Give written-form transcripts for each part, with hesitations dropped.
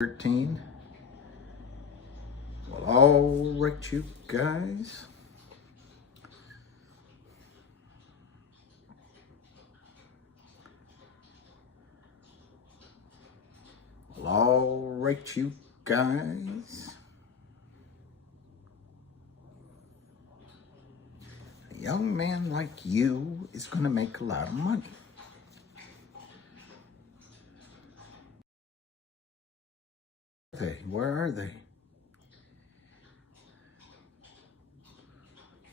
13. Well, all right, you guys. Well, all right, you guys. A young man like you is going to make a lot of money. Where are they?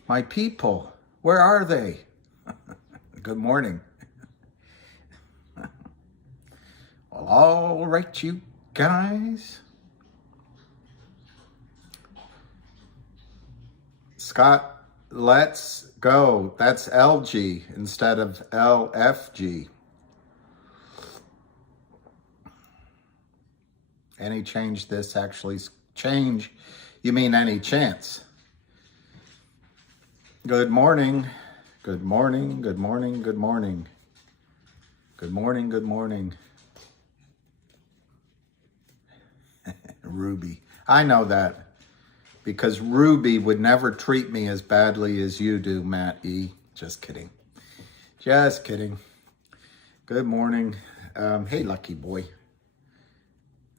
My people, where are they? Good morning. Well, all right, you guys. Scott, let's go. That's LG instead of LFG. Any change this actually change? You mean any chance? Good morning. Good morning. Good morning. Good morning. Good morning. Good morning. Ruby. I know that because Ruby would never treat me as badly as you do, Matt E. Just kidding. Just kidding. Good morning. Hey, lucky boy.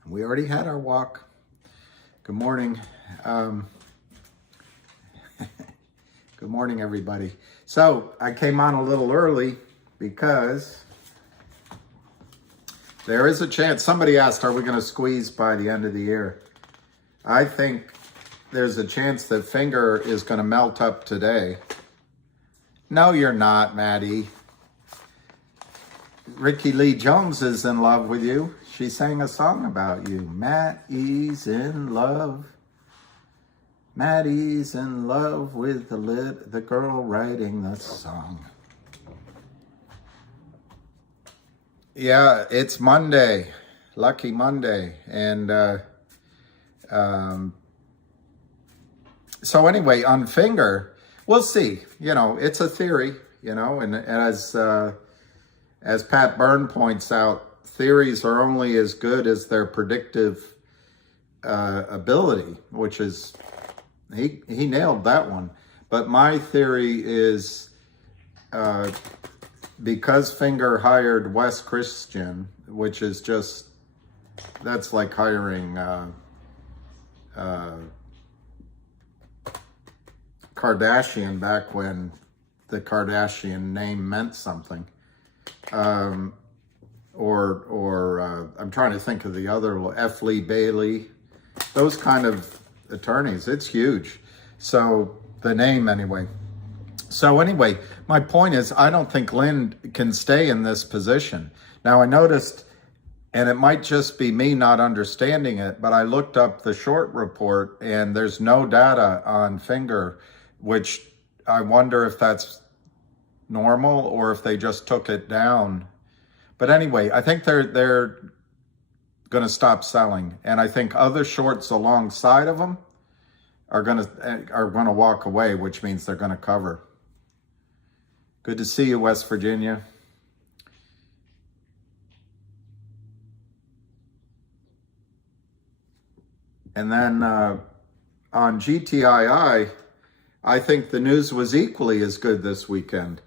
We already had our walk. Good morning. Good morning, everybody. So I came on a little early because there is a chance. Somebody asked, are we going to squeeze by the end of the year? I think there's a chance that Finger is going to melt up today. No, you're not, Maddie. Ricky Lee Jones is in love with you. She sang a song about you. Maddie's in love. Maddie's in love with the girl writing the song. Yeah, it's Monday. Lucky Monday. And so anyway, on Finger, we'll see. You know, it's a theory, you know, and as Pat Byrne points out, theories are only as good as their predictive ability, which is, he nailed that one. But my theory is because Finger hired Wes Christian, which is just, that's like hiring Kardashian back when the Kardashian name meant something. Or I'm trying to think of the other, F. Lee Bailey, those kind of attorneys. It's huge. So the name anyway. So anyway, my point is, I don't think Lynn can stay in this position. Now I noticed, and it might just be me not understanding it, but I looked up the short report and there's no data on Finger, which I wonder if that's normal or if they just took it down. But anyway, I think they're going to stop selling, and I think other shorts alongside of them are going to walk away, which means they're going to cover. Good to see you, West Virginia. And then on GTII, I think the news was equally as good this weekend.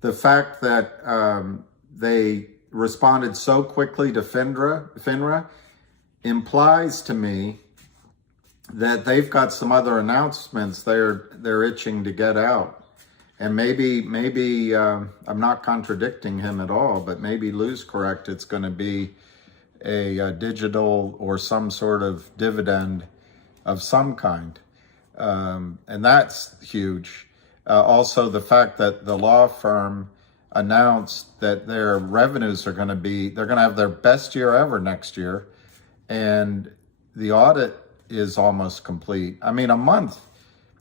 The fact that they responded so quickly to FINRA implies to me that they've got some other announcements they're itching to get out. And maybe I'm not contradicting him at all, but maybe Lou's correct. It's going to be a digital or some sort of dividend of some kind. And that's huge. Also, the fact that the law firm announced that their revenues are going to have their best year ever next year. And the audit is almost complete. I mean, a month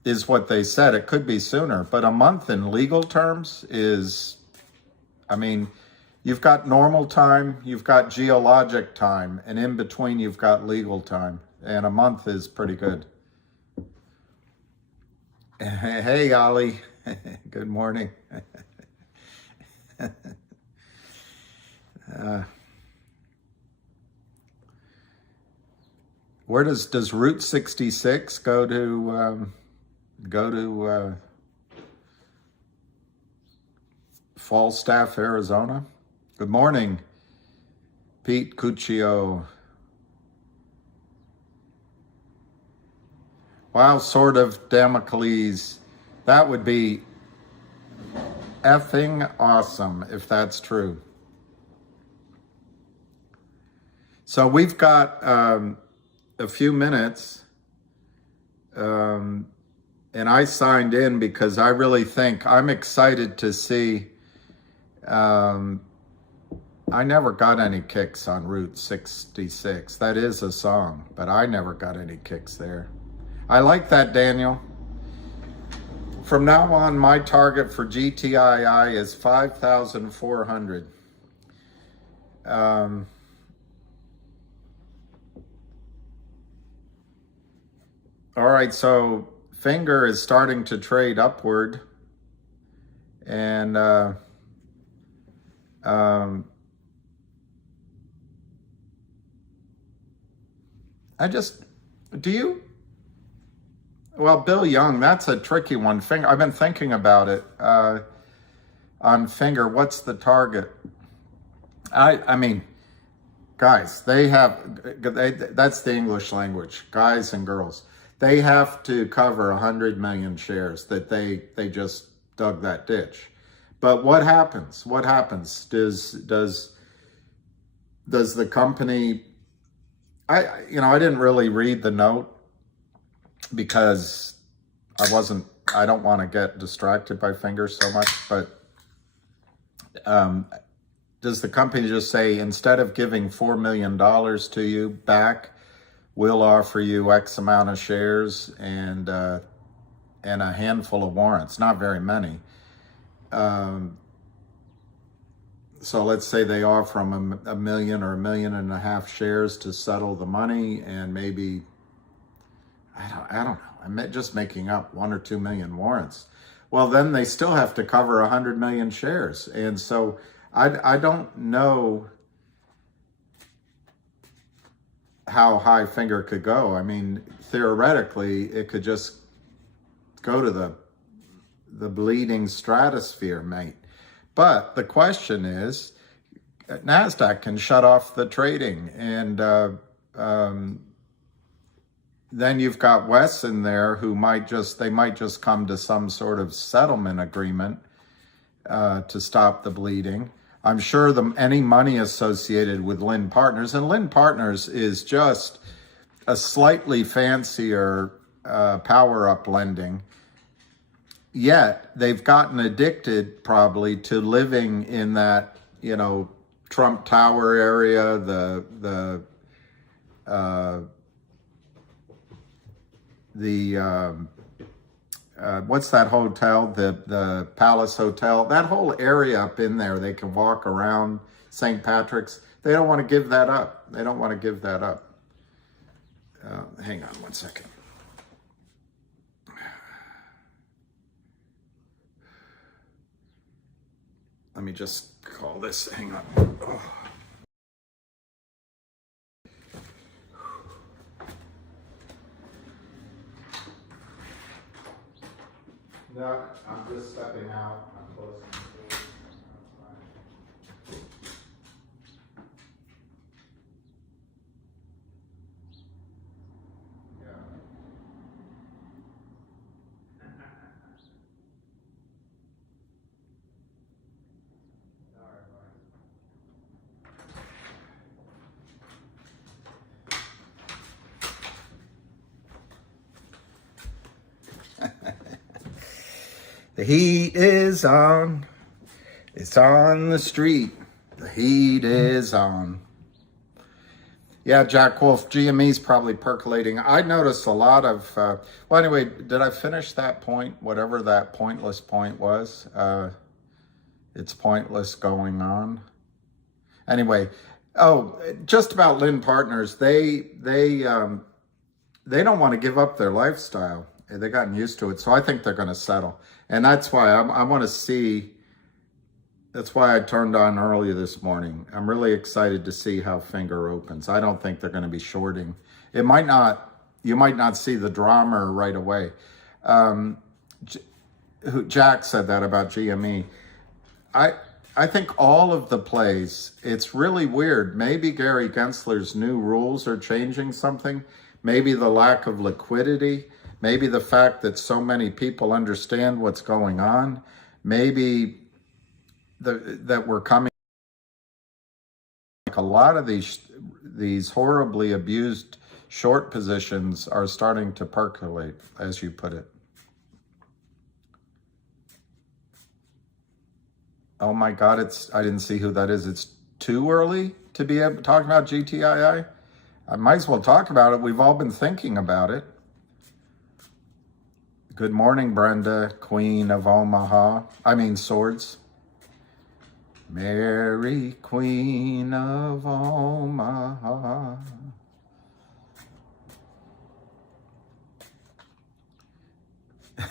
is what they said. It could be sooner, but a month in legal terms is, I mean, you've got normal time, you've got geologic time, and in between you've got legal time. And a month is pretty good. Hey, Ollie. Good morning. Where does Route 66 go to Falstaff, Arizona? Good morning, Pete Cuccio. Wow, sort of Damocles. That would be effing awesome if that's true. So we've got a few minutes, and I signed in because I really think I'm excited to see. I never got any kicks on Route 66. That is a song, but I never got any kicks there. I like that, Daniel. From now on, my target for GTII is 5,400. All right, so Finger is starting to trade upward, and well, Bill Young, that's a tricky one. Finger, I've been thinking about it on Finger. What's the target? I mean, guys, that's the English language, guys and girls. They have to cover 100 million shares that they just dug that ditch. But what happens? What happens? Does the company, I didn't really read the note because I don't want to get distracted by Finger so much, but does the company just say, instead of giving $4 million to you back, we'll offer you X amount of shares and a handful of warrants, not very many. So let's say they offer them a million or 1.5 million shares to settle the money, and maybe, I don't know, I'm just making up 1 or 2 million warrants. Well, then they still have to cover 100 million shares. And so I don't know how high Finger could go. I mean, theoretically, it could just go to the bleeding stratosphere, mate. But the question is, NASDAQ can shut off the trading, and then you've got Wes in there who might just come to some sort of settlement agreement to stop the bleeding. I'm sure any money associated with Lynn Partners, and Lynn Partners is just a slightly fancier power-up lending, yet they've gotten addicted probably to living in that, Trump Tower area, what's that hotel? The Palace Hotel. That whole area up in there, they can walk around St. Patrick's. They don't want to give that up. They don't want to give that up. Hang on one second. Let me just call this. Hang on. Oh. No, I'm just stepping out. I'm closing the door. The heat is on. It's on the street. The heat is on. Yeah, Jack Wolf, GME's probably percolating. I noticed a lot of, well, anyway, did I finish that point? Whatever that pointless point was. It's pointless going on. Anyway, just about Lynn Partners, they don't want to give up their lifestyle. They've gotten used to it, so I think they're going to settle. And that's why I want to see, that's why I turned on early this morning. I'm really excited to see how Finger opens. I don't think they're going to be shorting. It might not, you might not see the drama right away. Jack said that about GME. I think all of the plays, it's really weird. Maybe Gary Gensler's new rules are changing something. Maybe the lack of liquidity. Maybe the fact that so many people understand what's going on. Maybe that we're coming. Like a lot of these horribly abused short positions are starting to percolate, as you put it. Oh my God, I didn't see who that is. It's too early to be talking about GTII. I might as well talk about it. We've all been thinking about it. Good morning, Brenda, Queen of Omaha. I mean, Swords. Mary, Queen of Omaha.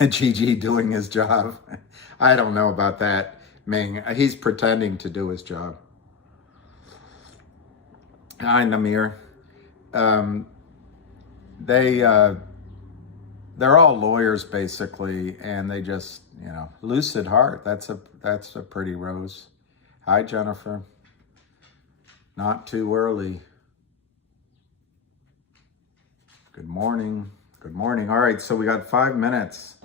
Gigi doing his job. I don't know about that. Ming, he's pretending to do his job. Hi, Namir. They're all lawyers basically, and they just, lucid heart. That's a pretty rose. Hi, Jennifer. Not too early. Good morning. Good morning. All right, so we got 5 minutes.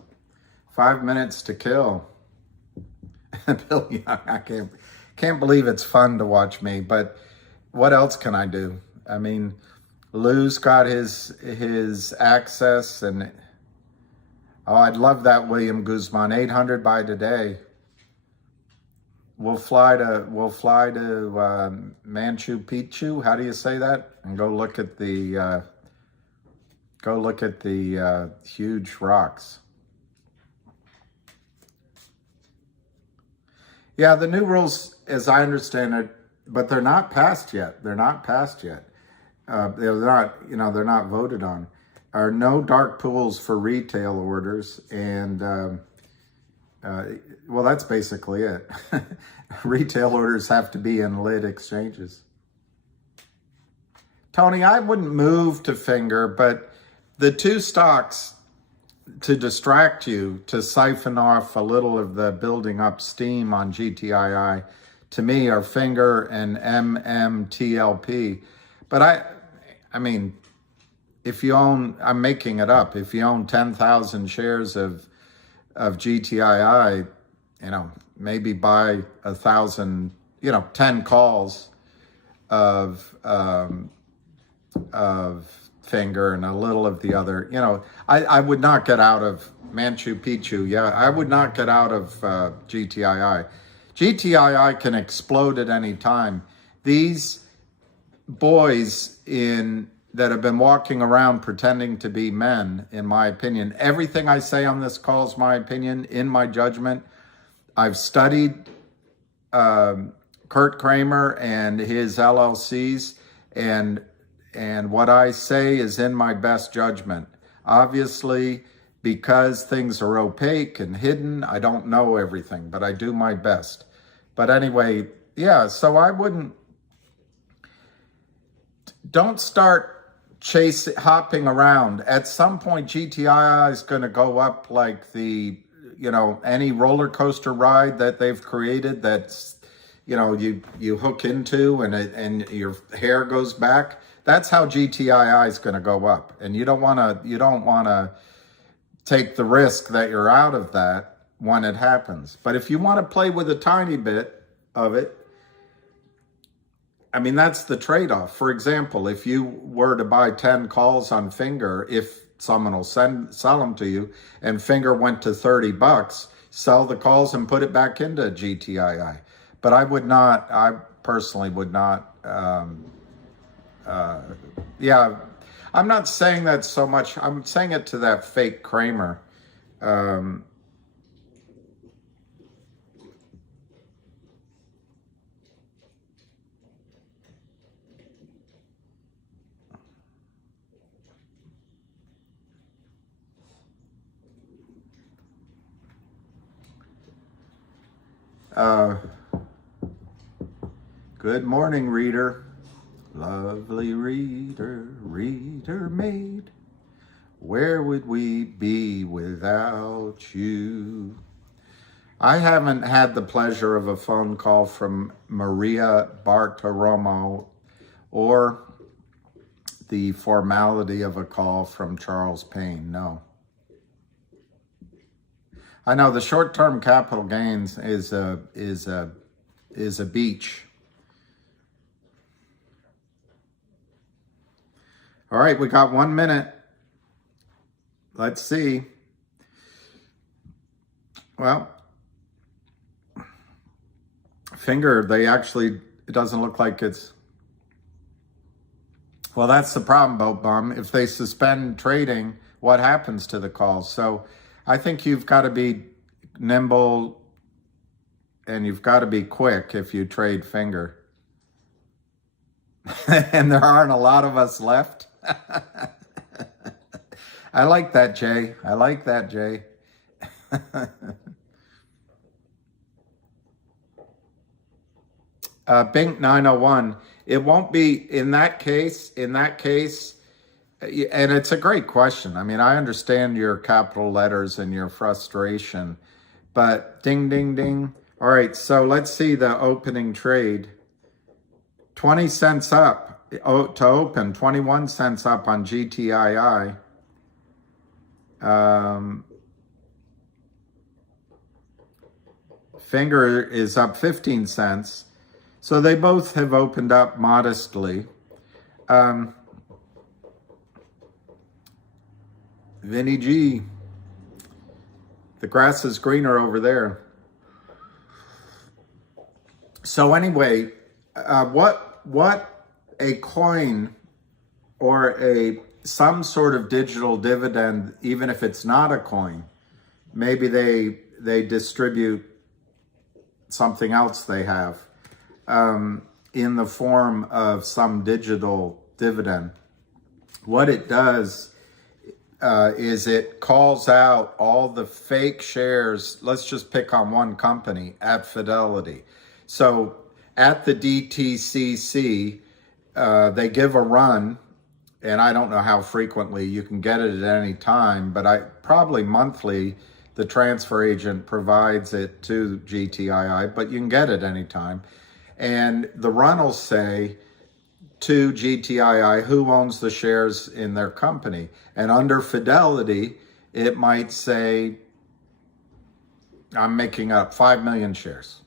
5 minutes to kill. Bill Young, I can't believe it's fun to watch me, but what else can I do? I mean, Lou's got his access, and I'd love that, William Guzman. 800 by today. We'll fly to Machu Picchu. How do you say that? And go look at the huge rocks. Yeah, the new rules, as I understand it, but they're not passed yet. They're not passed yet. They're not voted on. Are no dark pools for retail orders, and well, that's basically it. Retail orders have to be in lit exchanges. Tony, I wouldn't move to finger, but the two stocks, to distract you, to siphon off a little of the building up steam on GTII, to me are Finger and MMTLP. But I mean, if you own, I'm making it up, if you own 10,000 shares of GTII, maybe buy 1,000, 10 calls of Finger and a little of the other. I would not get out of Machu Picchu. Yeah, I would not get out of GTII. GTII can explode at any time. These boys that have been walking around pretending to be men, in my opinion, everything I say on this call is my opinion, in my judgment. I've studied Kurt Kramer and his LLCs, and what I say is in my best judgment. Obviously, because things are opaque and hidden, I don't know everything, but I do my best. But anyway, yeah, so I don't start hopping around. At some point, GTII is going to go up like any roller coaster ride that they've created that's, you hook into and your hair goes back. That's how GTII is going to go up. And you don't want to take the risk that you're out of that when it happens. But if you want to play with a tiny bit of it, I mean, that's the trade-off. For example, if you were to buy 10 calls on Finger, if someone will sell them to you, and Finger went to $30, sell the calls and put it back into GTII. But I personally would not, yeah, I'm not saying that so much. I'm saying it to that fake Kramer. Good morning, reader. Lovely reader, reader made. Where would we be without you? I haven't had the pleasure of a phone call from Maria Bartiromo or the formality of a call from Charles Payne. No. I know the short-term capital gains is a beach. All right, we got 1 minute. Let's see. Well, finger, it doesn't look like it's, well, that's the problem, Boat Bum. If they suspend trading, what happens to the calls? So I think you've got to be nimble and you've got to be quick if you trade finger. And there aren't a lot of us left. I like that, Jay. I like that, Jay. Bink 901. It won't be in that case, and it's a great question. I mean, I understand your capital letters and your frustration, but ding, ding, ding. All right, so let's see the opening trade. 20 cents up to open, 21 cents up on GTII. Finger is up 15 cents. So they both have opened up modestly. Vinny G, the grass is greener over there. So anyway, what a coin or some sort of digital dividend, even if it's not a coin, maybe they distribute something else they have in the form of some digital dividend. What it does is it calls out all the fake shares. Let's just pick on one company, at Fidelity. So at the DTCC, they give a run, and I don't know how frequently. You can get it at any time, but probably monthly, the transfer agent provides it to GTII, but you can get it anytime. And the run will say to GTII who owns the shares in their company. And under Fidelity, it might say, I'm making up 5 million shares.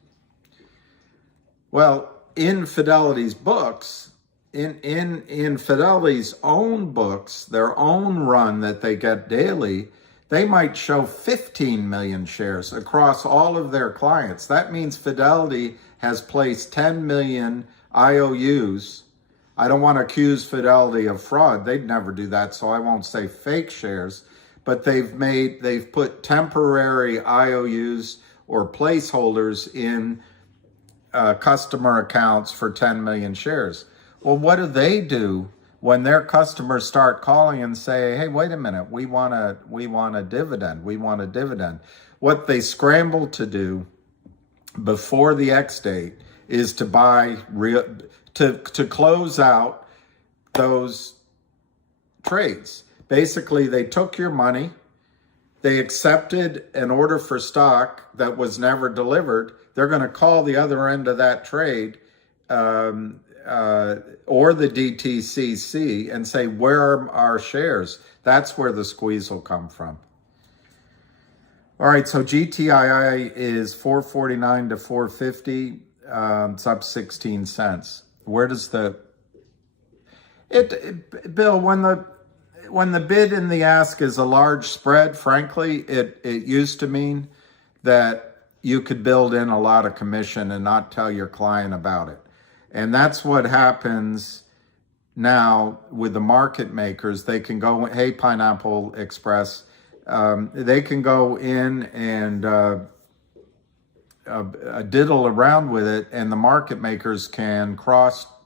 Well, in Fidelity's books, in Fidelity's own books, their own run that they get daily, they might show 15 million shares across all of their clients. That means Fidelity has placed 10 million IOUs. I don't want to accuse Fidelity of fraud. They'd never do that, so I won't say fake shares. But they've put temporary IOUs or placeholders in customer accounts for 10 million shares. Well, what do they do when their customers start calling and say, hey, wait a minute, we want a dividend, we want a dividend? What they scramble to do before the X date is to buy to close out those trades. Basically, they took your money, they accepted an order for stock that was never delivered. They're going to call the other end of that trade or the DTCC and say, where are our shares? That's where the squeeze will come from. All right, so GTII is 449 to 450. It's up 16 cents. Where does Bill, when the bid and the ask is a large spread, frankly, it used to mean that you could build in a lot of commission and not tell your client about it. And that's what happens now with the market makers. They can go, hey, Pineapple Express, they can go in and diddle around with it, and the market makers can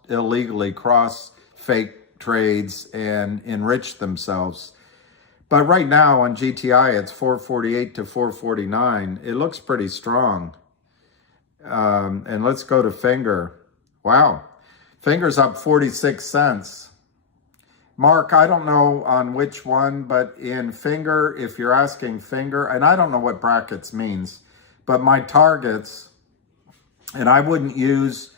illegally cross fake trades and enrich themselves. But right now on GTI, it's 448 to 449. It looks pretty strong. And let's go to Finger. Wow. Finger's up 46 cents. Mark, I don't know on which one, but in finger, if you're asking finger, and I don't know what brackets means, but my targets, and I wouldn't use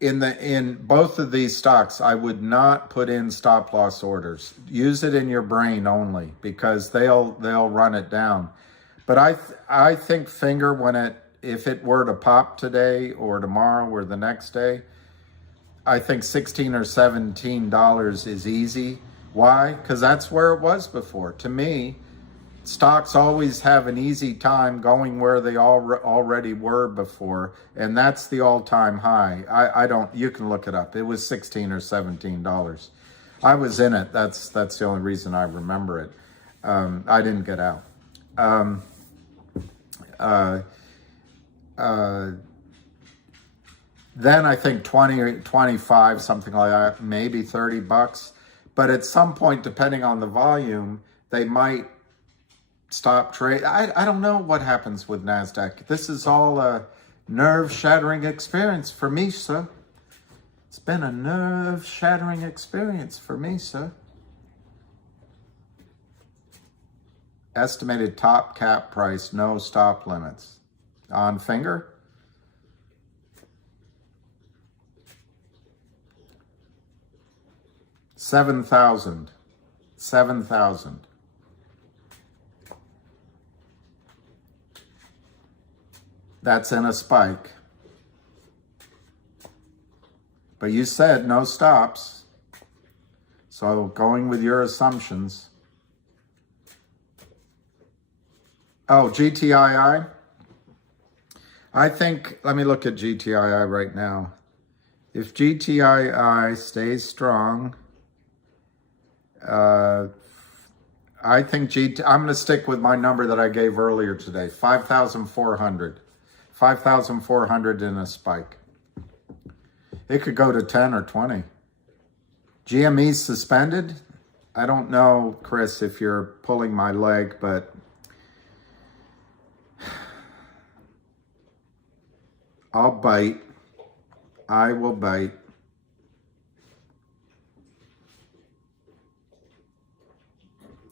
in both of these stocks, I would not put in stop loss orders. Use it in your brain only because they'll run it down. But I think finger, if it were to pop today or tomorrow or the next day, I think $16 or $17 is easy. Why? Because that's where it was before. To me, stocks always have an easy time going where they already were before, and that's the all-time high. I don't. You can look it up. It was $16 or $17. I was in it. That's the only reason I remember it. I didn't get out. Then I think 20 or 25, something like that, maybe $30. But at some point, depending on the volume, they might stop trade. I don't know what happens with NASDAQ. This is all a nerve-shattering experience for me, sir. It's been a nerve-shattering experience for me, sir. Estimated top cap price, no stop limits. On finger? $7,000. $7,000. That's in a spike. But you said no stops. So going with your assumptions. Oh, GTII? I think, let me look at GTII right now. If GTII stays strong, I think I'm going to stick with my number that I gave earlier today, 5,400. 5,400 in a spike. It could go to 10 or 20. GME suspended. I don't know, Chris, if you're pulling my leg, but I'll bite. I will bite.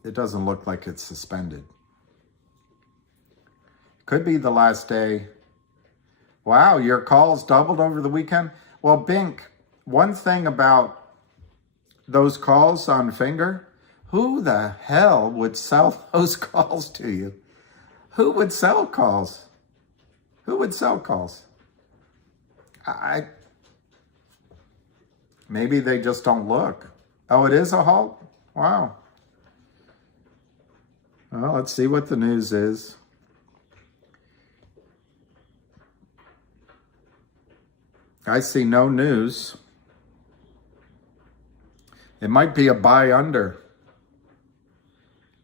It doesn't look like it's suspended. Could be the last day. Wow, your calls doubled over the weekend? Well, Bink, one thing about those calls on finger, who the hell would sell those calls to you? Who would sell calls? Who would sell calls? Maybe they just don't look. Oh, it is a halt? Wow. Well, let's see what the news is. I see no news. It might be a buy under.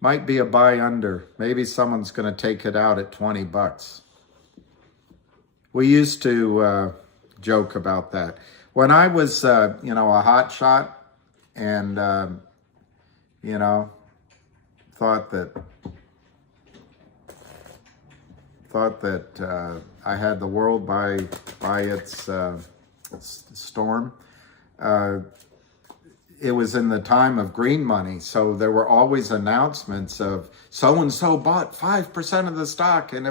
Might be a buy under. Maybe someone's going to take it out at $20. We used to joke about that. When I was, a hot shot and, thought that I had the world by its storm. It was in the time of green money, so there were always announcements of so-and-so bought 5% of the stock, and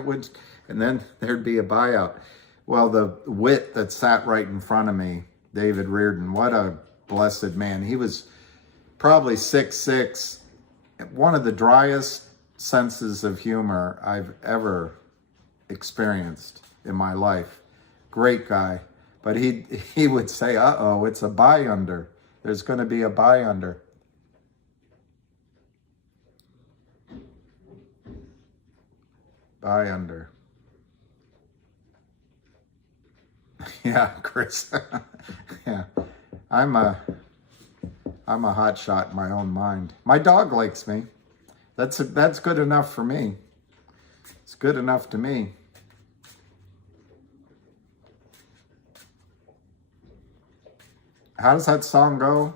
then there'd be a buyout. Well, the wit that sat right in front of me, David Reardon, what a blessed man. He was probably 6'6", one of the driest senses of humor I've ever experienced in my life. Great guy. But he would say, uh-oh, it's a buy under. There's going to be a buy under. Buy under. Yeah, Chris. Yeah. I'm a hot shot in my own mind. My dog likes me. That's good enough for me. It's good enough to me. How does that song go?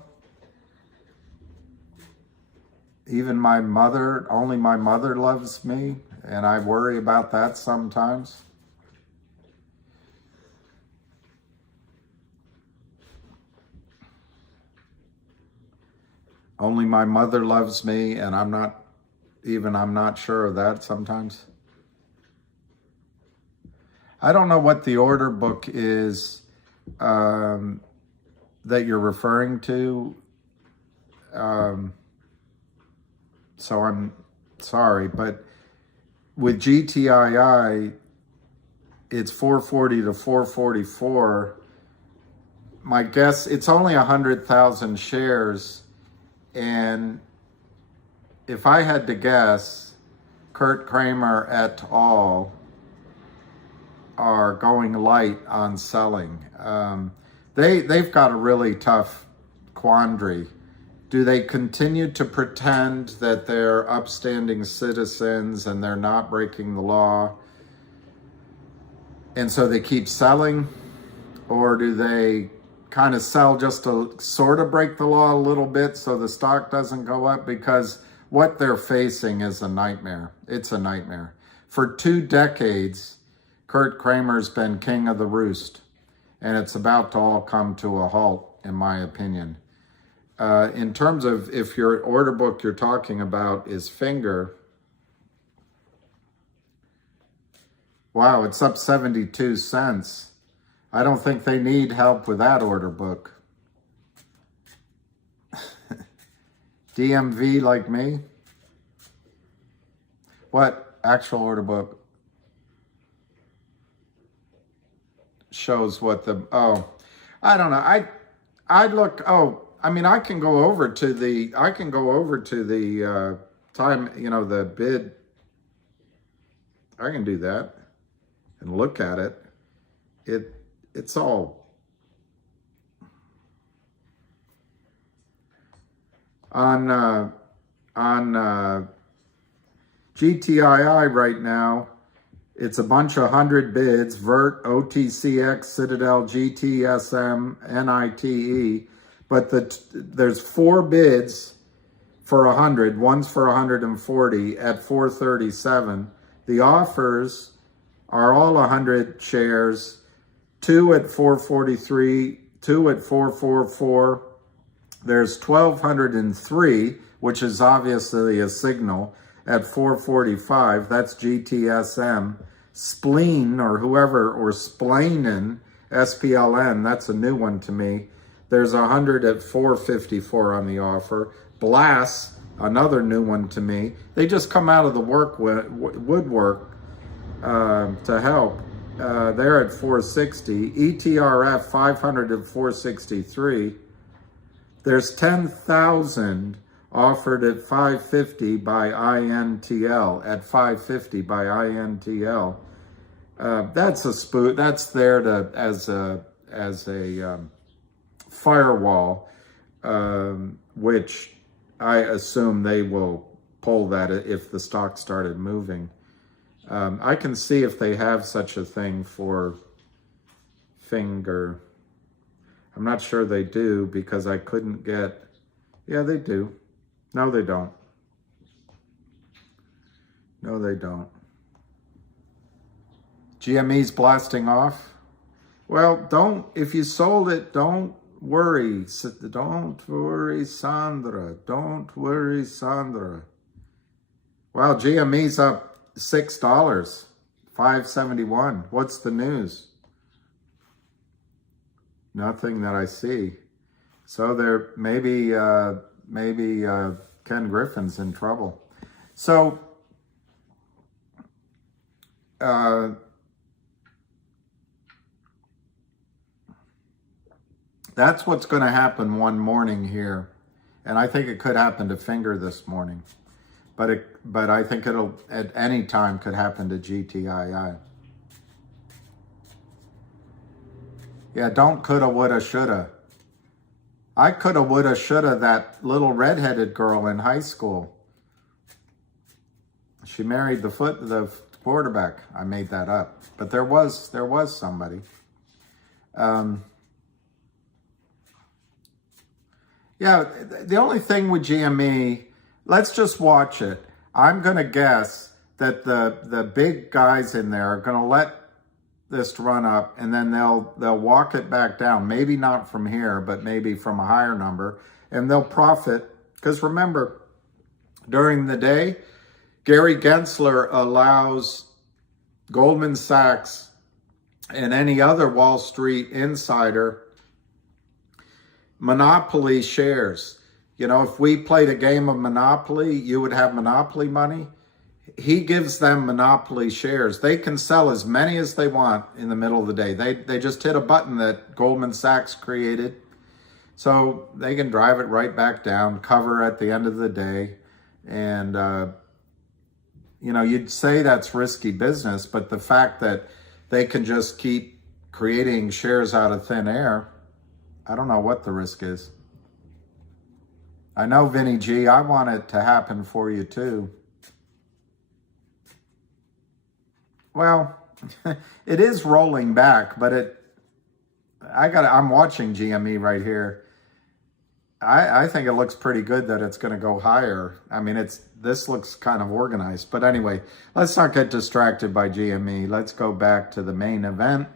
Even only my mother loves me, and I worry about that sometimes. Only my mother loves me, and I'm not sure of that sometimes. I don't know what the order book is that you're referring to. So I'm sorry, but with GTII, it's 440 to 444. My guess, it's only 100,000 shares. And if I had to guess, Kurt Kramer et al. Are going light on selling. They've got a really tough quandary. Do they continue to pretend that they're upstanding citizens and they're not breaking the law, and so they keep selling? Or do they kind of sell just to sort of break the law a little bit so the stock doesn't go up? Because what they're facing is a nightmare. It's a nightmare. For 2 decades, Kurt Kramer's been king of the roost, and it's about to all come to a halt, in my opinion. In terms of if your order book you're talking about is Finger, wow, it's up 72 cents. I don't think they need help with that order book. DMV like me? What actual order book shows what the, oh, I don't know. I look, oh, I mean, I can go over to the time, you know, the bid. I can do that and look at it. It's all on GTII right now. It's a bunch of 100 bids: Vert, OTCX, Citadel, GTSM, NITE. But there's 4 bids for 100. One's for 140 at 437. The offers are all 100 shares. 2 at 443, 2 at 444. There's 1,203, which is obviously a signal, at 445. That's GTSM. Spleen, or whoever, or Splainen, SPLN, that's a new one to me. There's 100 at 454 on the offer. Blast, another new one to me. They just come out of the woodwork to help. They're at 460. ETRF, 500 at 463. There's 10,000 offered at 550 by INTL, at 550 by INTL. That's a spook. That's there to as a firewall, which I assume they will pull that if the stock started moving. I can see if they have such a thing for Finger. I'm not sure they do, because I couldn't get, yeah, they do. No, they don't. No, they don't. GME's blasting off. Well, if you sold it, don't worry. Don't worry, Sandra. Don't worry, Sandra. Wow, GME's up $6, $5.71. What's the news? Nothing that I see. So there maybe Ken Griffin's in trouble. So that's what's going to happen one morning here, and I think it could happen to Finger this morning, but I think it'll at any time could happen to GTII. Yeah, don't coulda, woulda, shoulda. I coulda, woulda, shoulda that little redheaded girl in high school. She married the quarterback. I made that up, but there was somebody. Yeah, the only thing with GME, let's just watch it. I'm gonna guess that the big guys in there are gonna let this run up, and then they'll walk it back down. Maybe not from here, but maybe from a higher number, and they'll profit Because remember, during the day, Gary Gensler allows Goldman Sachs and any other Wall Street insider monopoly shares. You know, if we played a game of Monopoly, you would have Monopoly money. He gives them Monopoly shares. They can sell as many as they want in the middle of the day. They just hit a button that Goldman Sachs created. So they can drive it right back down, cover at the end of the day. And, you know, you'd say that's risky business, but the fact that they can just keep creating shares out of thin air, I don't know what the risk is. I know, Vinny G, I want it to happen for you too. Well, it is rolling back, but I'm watching GME right here. I think it looks pretty good that it's going to go higher. I mean, this looks kind of organized. But anyway, let's not get distracted by GME. Let's go back to the main event,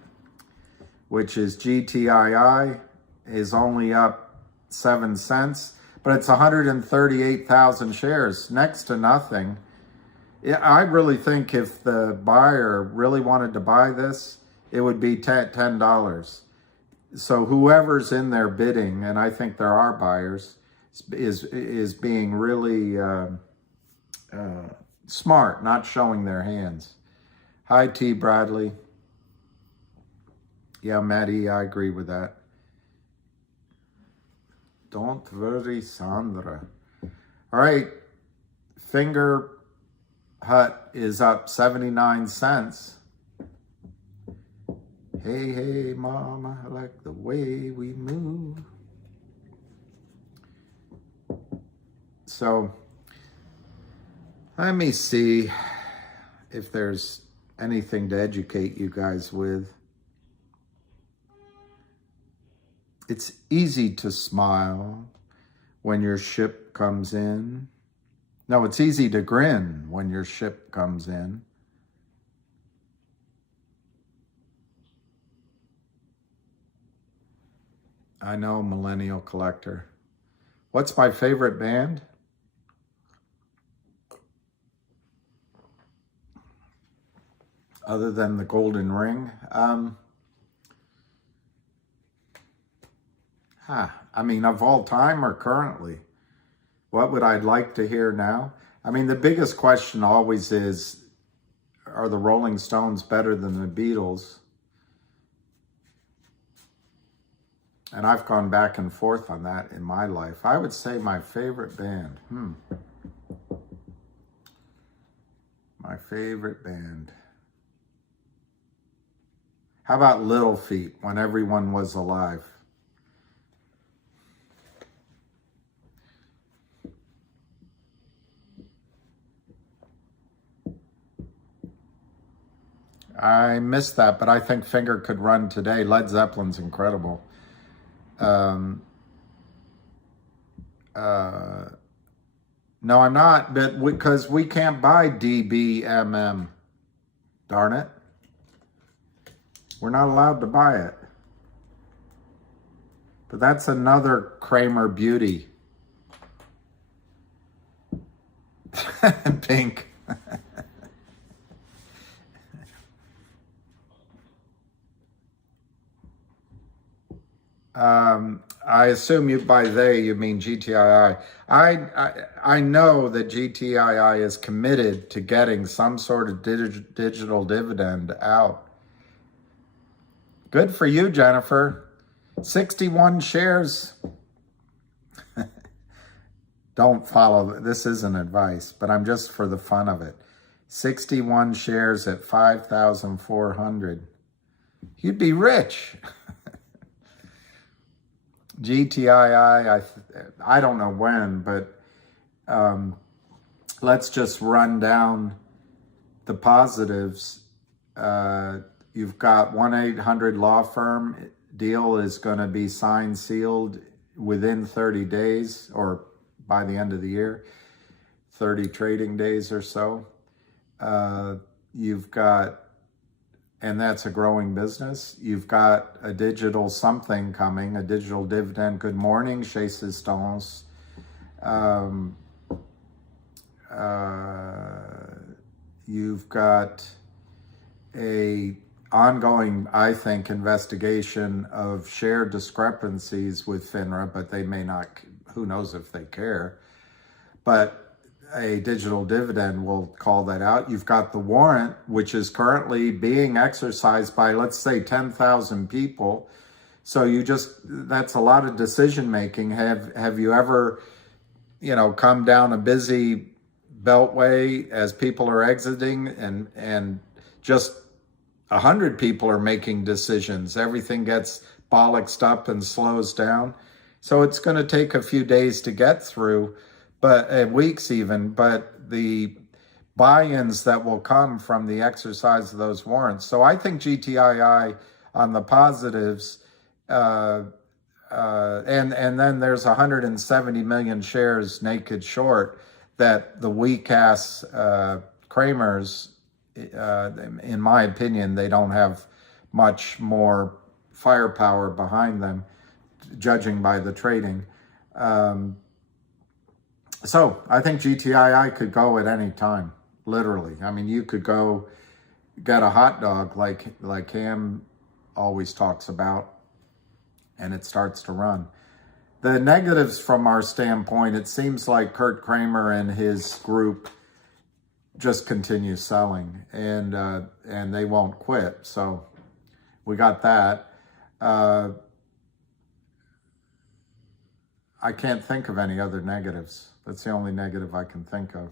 which is GTII is only up 7 cents, but it's 138,000 shares, next to nothing. I really think if the buyer really wanted to buy this, it would be $10. So whoever's in there bidding, and I think there are buyers, is being really smart, not showing their hands. Hi, T. Bradley. Yeah, Maddie, I agree with that. Don't worry, Sandra. All right, Finger Hut is up 79 cents. Hey, hey, mama, I like the way we move. So, let me see if there's anything to educate you guys with. It's easy to smile when your ship comes in. No, it's easy to grin when your ship comes in. I know, Millennial Collector. What's my favorite band? Other than the Golden Ring? I mean, of all time or currently? What would I like to hear now? I mean, the biggest question always is, are the Rolling Stones better than the Beatles? And I've gone back and forth on that in my life. I would say my favorite band. My favorite band. How about Little Feat, When Everyone Was Alive? I missed that, but I think Finger could run today. Led Zeppelin's incredible. No, I'm not, but because we can't buy DBMM. Darn it. We're not allowed to buy it. But that's another Kramer beauty. Pink. I assume you by they, you mean GTII. I know that GTII is committed to getting some sort of digital dividend out. Good for you, Jennifer. 61 shares. Don't follow. This isn't advice, but I'm just for the fun of it. 61 shares at 5,400. You'd be rich. GTII, I don't know when, but let's just run down the positives. You've got 1-800 law firm deal is going to be signed, sealed within 30 days or by the end of the year, 30 trading days or so. You've got, and that's a growing business. You've got a digital something coming, a digital dividend. Good morning, Chez Sistance. Um, you've got a ongoing, I think, investigation of share discrepancies with FINRA, but they may not, who knows if they care. But a digital dividend will call that out. You've got the warrant, which is currently being exercised by, let's say, 10,000 people. So that's a lot of decision making. Have you ever, come down a busy beltway as people are exiting and just 100 people are making decisions? Everything gets bollocksed up and slows down. So it's going to take a few days to get through, but weeks even, but the buy-ins that will come from the exercise of those warrants. So I think GTII on the positives, and then there's 170 million shares naked short that the weak-ass Kramers, in my opinion, they don't have much more firepower behind them, judging by the trading. So I think GTII could go at any time, literally. I mean, you could go get a hot dog like Cam always talks about, and it starts to run. The negatives from our standpoint, it seems like Kurt Kramer and his group just continue selling, and they won't quit. So we got that. I can't think of any other negatives. That's the only negative I can think of.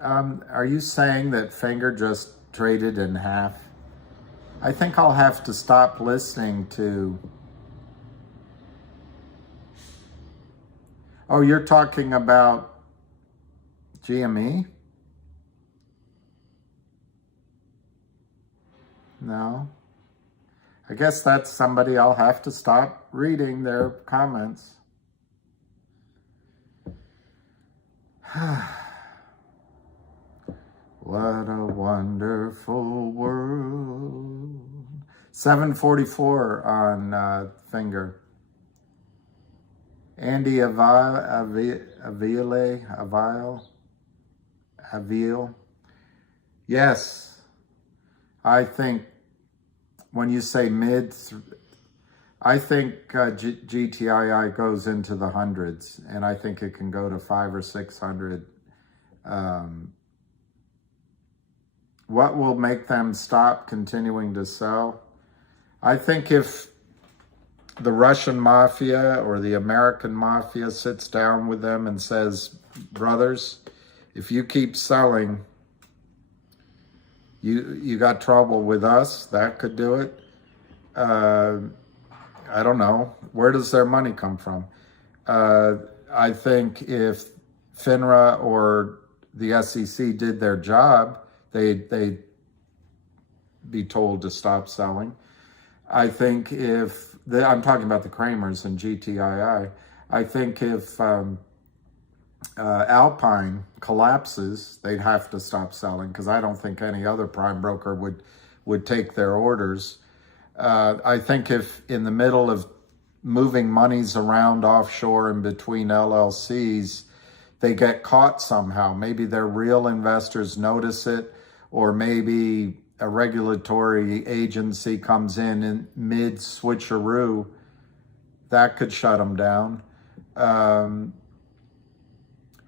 Are you saying that Finger just traded in half? I think I'll have to stop listening to... Oh, you're talking about GME? No. I guess that's somebody I'll have to stop reading their comments. What a wonderful world. 744 on Finger. Andy Avil. Yes. I think when you say mid, I think GTII goes into the hundreds, and I think it can go to 500 or 600. What will make them stop continuing to sell? I think if the Russian mafia or the American mafia sits down with them and says, brothers, if you keep selling, you got trouble with us, that could do it. I don't know. Where does their money come from? I think if FINRA or the SEC did their job, they'd be told to stop selling. I think I'm talking about the Kramers and GTII. I think if Alpine collapses, they'd have to stop selling, because I don't think any other prime broker would take their orders. I think if in the middle of moving monies around offshore and between LLCs, they get caught somehow, maybe their real investors notice it, or maybe a regulatory agency comes in mid-switcheroo, that could shut them down.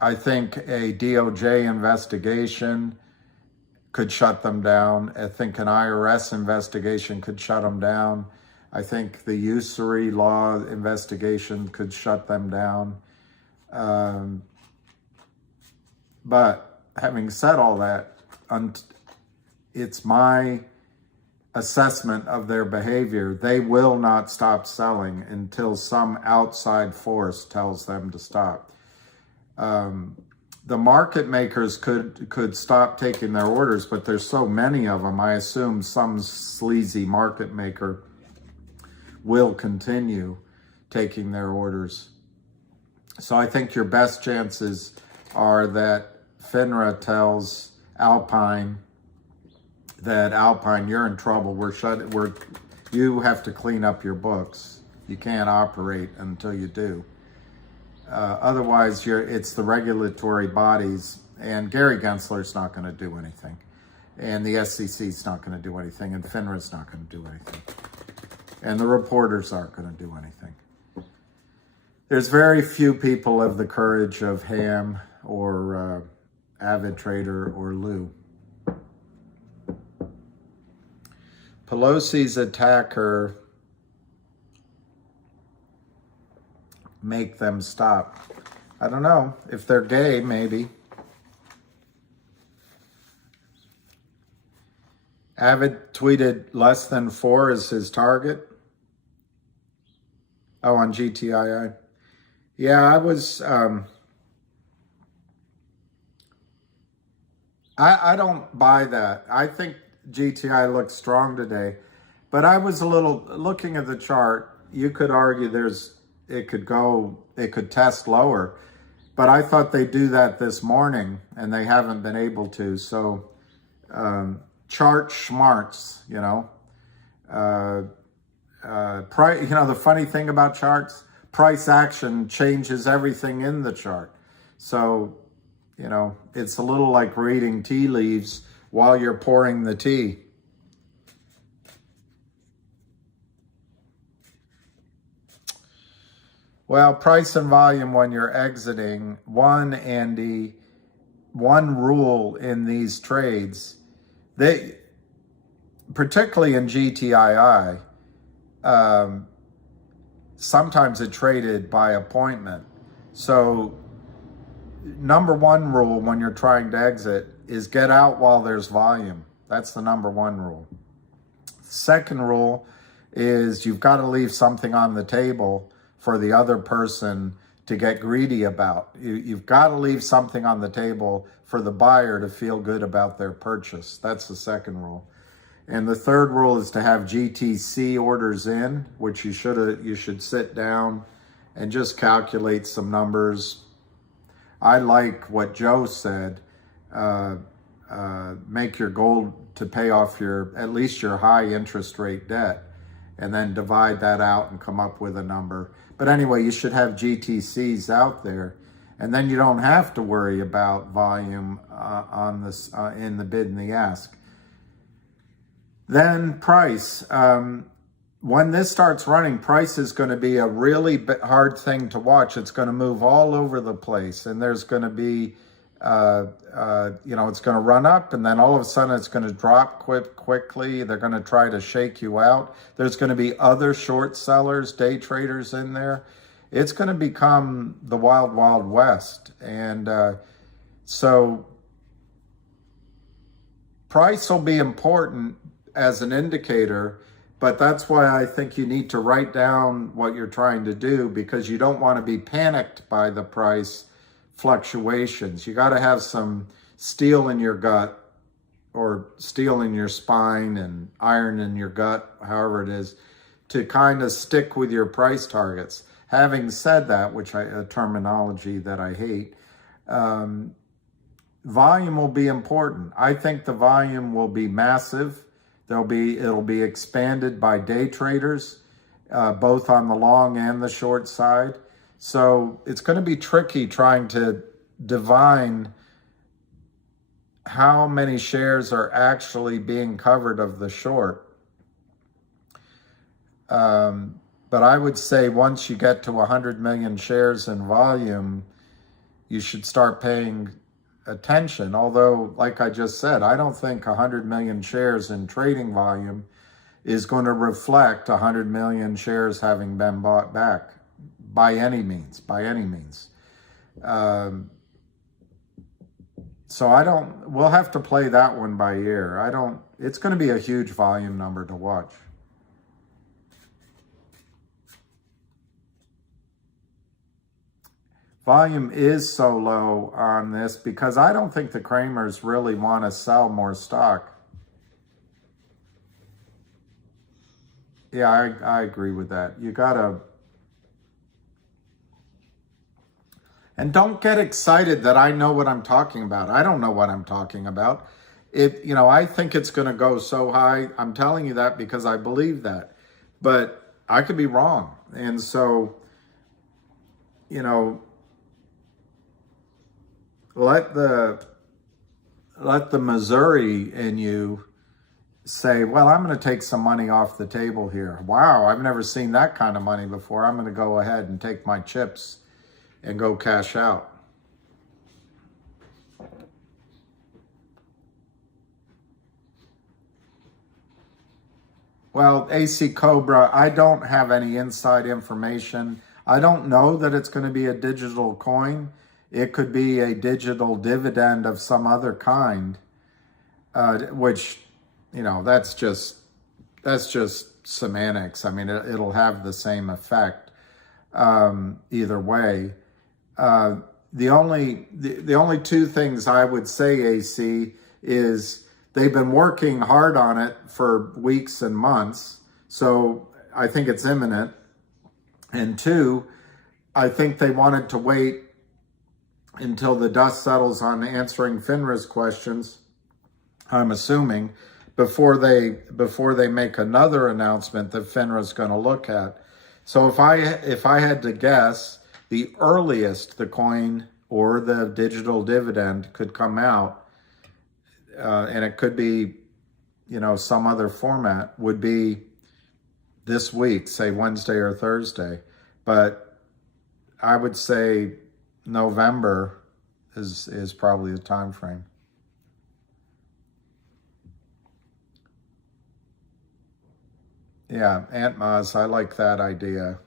I think a DOJ investigation could shut them down. I think an IRS investigation could shut them down. I think the usury law investigation could shut them down. But having said all that, it's my assessment of their behavior. They will not stop selling until some outside force tells them to stop. The market makers could stop taking their orders, but there's so many of them, I assume some sleazy market maker will continue taking their orders. So I think your best chances are that FINRA tells Alpine that Alpine, you're in trouble. You have to clean up your books. You can't operate until you do. Otherwise, it's the regulatory bodies, and Gary Gensler's not going to do anything, and the SEC's not going to do anything, and FINRA's not going to do anything, and the reporters aren't going to do anything. There's very few people of the courage of Ham or Avid Trader or Lou. Pelosi's attacker, make them stop. I don't know. If they're gay, maybe. Avid tweeted less than 4 is his target. Oh, on GTII. Yeah, I was... I don't buy that. I think GTI looks strong today, but I was a little looking at the chart. You could argue it could test lower, but I thought they'd do that this morning, and they haven't been able to. So, chart schmarts, price. The funny thing about charts, price action changes everything in the chart. So, it's a little like reading tea leaves while you're pouring the tea. Well, price and volume when you're exiting. Andy, one rule in these trades, particularly in GTII, sometimes it traded by appointment. So number one rule when you're trying to exit is get out while there's volume. That's the number one rule. Second rule is you've got to leave something on the table for the other person to get greedy about. You've got to leave something on the table for the buyer to feel good about their purchase. That's the second rule. And the third rule is to have GTC orders in, which you should sit down and just calculate some numbers. I like what Joe said. Make your goal to pay off at least your high interest rate debt, and then divide that out and come up with a number. But anyway, you should have GTCs out there, and then you don't have to worry about volume on this in the bid and the ask. Then price. When this starts running, price is going to be a really hard thing to watch. It's going to move all over the place, and there's going to be, it's going to run up, and then all of a sudden it's going to drop quickly. They're going to try to shake you out. There's going to be other short sellers, day traders in there. It's going to become the wild, wild west. And so price will be important as an indicator, but that's why I think you need to write down what you're trying to do, because you don't want to be panicked by the price fluctuations. You got to have some steel in your gut, or steel in your spine and iron in your gut, however it is, to kind of stick with your price targets. Having said that, a terminology that I hate, volume will be important. I think the volume will be massive. It'll be expanded by day traders, both on the long and the short side. So it's going to be tricky trying to divine how many shares are actually being covered of the short. But I would say once you get to 100 million shares in volume, you should start paying attention. Although, like I just said, I don't think 100 million shares in trading volume is going to reflect 100 million shares having been bought back by any means. So we'll have to play that one by ear. It's going to be a huge volume number to watch. Volume is so low on this because I don't think the Kramers really want to sell more stock. Yeah, I agree with that. You gotta... And don't get excited that I know what I'm talking about. I don't know what I'm talking about. I think it's going to go so high. I'm telling you that because I believe that, but I could be wrong. And so, let the Missouri in you say, well, I'm going to take some money off the table here. Wow, I've never seen that kind of money before. I'm going to go ahead and take my chips and go cash out. Well, AC Cobra, I don't have any inside information. I don't know that it's going to be a digital coin. It could be a digital dividend of some other kind, which, that's just semantics. I mean, it'll have the same effect either way. The only two things I would say, AC, is they've been working hard on it for weeks and months, so I think it's imminent. And two, I think they wanted to wait until the dust settles on answering FINRA's questions, I'm assuming, before they make another announcement that FINRA's going to look at. So if I had to guess, the earliest the coin or the digital dividend could come out, and it could be, some other format, would be this week, say Wednesday or Thursday. But I would say November is probably the time frame. Yeah, Aunt Maz, I like that idea,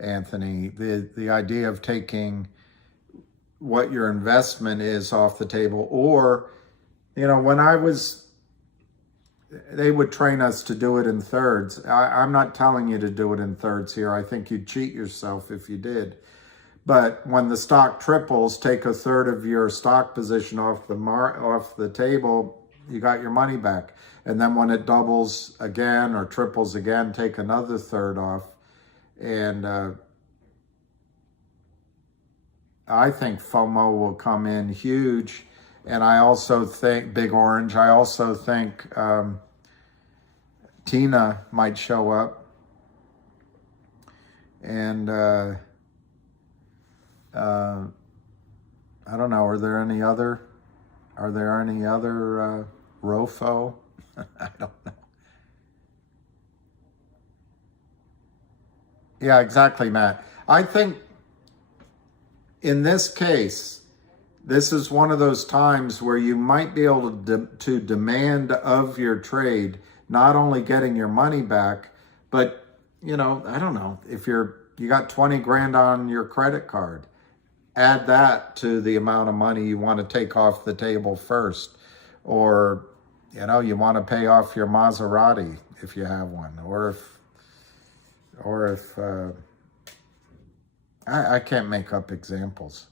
Anthony. The idea of taking what your investment is off the table, or, they would train us to do it in thirds. I'm not telling you to do it in thirds here. I think you'd cheat yourself if you did. But when the stock triples, take a third of your stock position off the table, you got your money back. And then when it doubles again or triples again, take another third off. And I think FOMO will come in huge. And I also think, Big Orange, I also think Tina might show up. And I don't know, are there any other ROFO? I don't know. Yeah, exactly, Matt. I think in this case, this is one of those times where you might be able to demand of your trade, not only getting your money back, but, I don't know, if you got 20 grand on your credit card, add that to the amount of money you want to take off the table first. Or, you want to pay off your Maserati if you have one, or if I can't make up examples.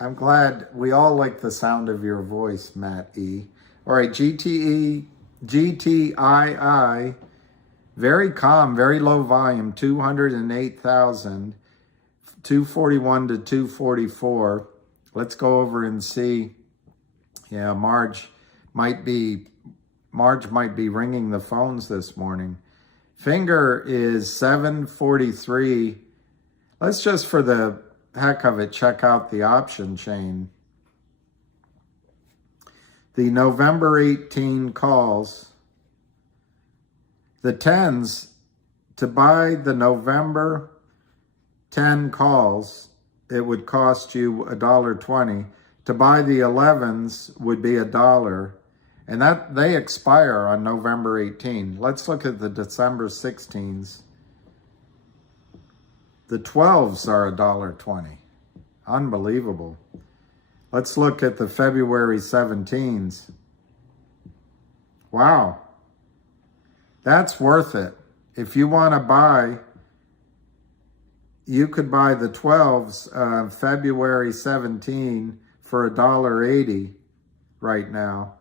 I'm glad we all like the sound of your voice, Matt E. All right, GTII, very calm, very low volume, 208,000, 241 to 244. Let's go over and see. Yeah, Marge might be ringing the phones this morning. Finger is 743. Let's just, for the heck of it, check out the option chain. The November 18 calls, the 10s, to buy the November 10 calls, it would cost you $1.20. To buy the 11s would be $1. And that they expire on November 18. Let's look at the December 16s. The 12s are $1.20. Unbelievable. Let's look at the February 17s. Wow. That's worth it. If you want to buy, you could buy the 12s February 17 for $1.80 right now,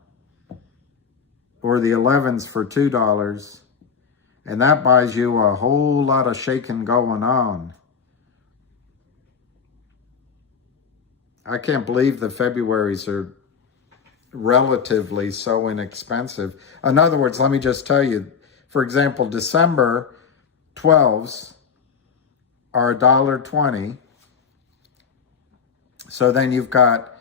or the 11s for $2. And that buys you a whole lot of shaking going on. I can't believe the Februaries are relatively so inexpensive. In other words, let me just tell you, for example, December 12s are $1.20. So then you've got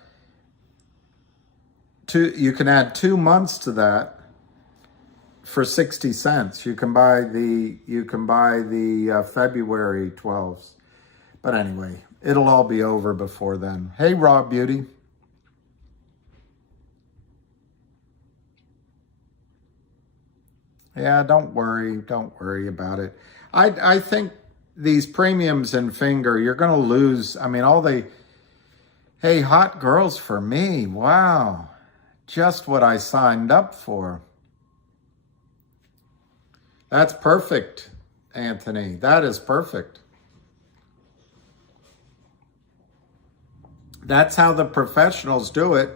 you can add 2 months to that for 60 cents. You can buy the February 12s. But anyway, it'll all be over before then. Hey, Raw Beauty. Yeah, don't worry about it. I think these premiums in Finger, you're going to lose. I mean, hey, hot girls for me. Wow. Just what I signed up for. That's perfect, Anthony. That is perfect. That's how the professionals do it.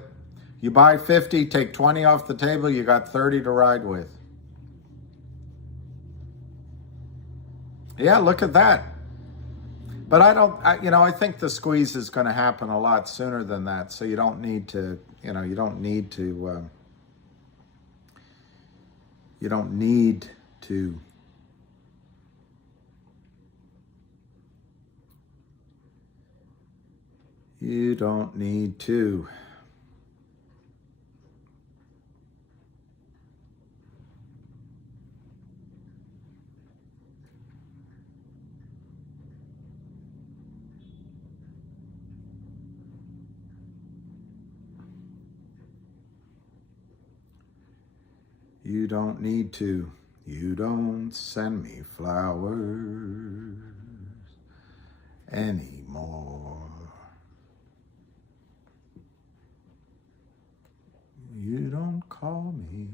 You buy 50, take 20 off the table, you got 30 to ride with. Yeah, look at that. But I think the squeeze is going to happen a lot sooner than that. So you don't need to, you don't need to, you don't need to. You don't need to. You don't need to. You don't send me flowers anymore. You don't call me.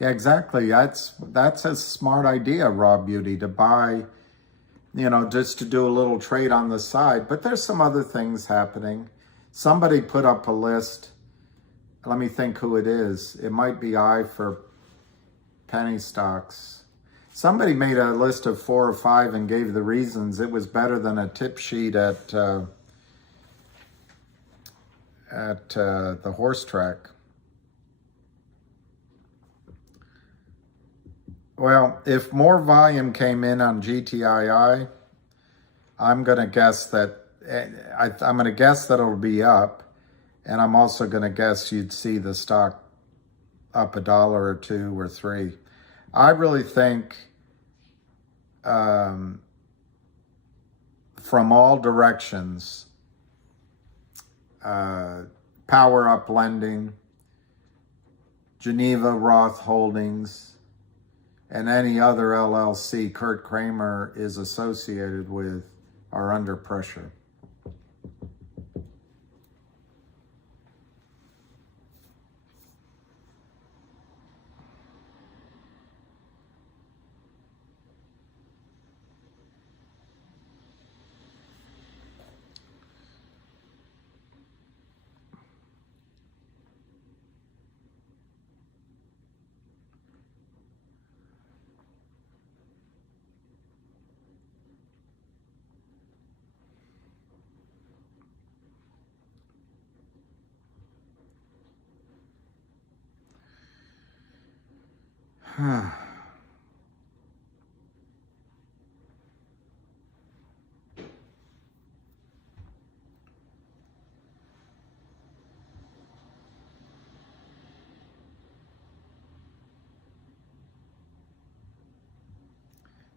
Yeah, exactly. That's a smart idea, Raw Beauty, to buy, just to do a little trade on the side. But there's some other things happening. Somebody put up a list. Let me think who it is. It might be for penny stocks. Somebody made a list of 4 or 5 and gave the reasons. It was better than a tip sheet at the horse track. Well, if more volume came in on GTII, I'm going to guess that it'll be up. And I'm also going to guess you'd see the stock up $1 or $2 or $3. I really think from all directions, Power Up Lending, Geneva Roth Holdings, and any other LLC Kurt Kramer is associated with are under pressure.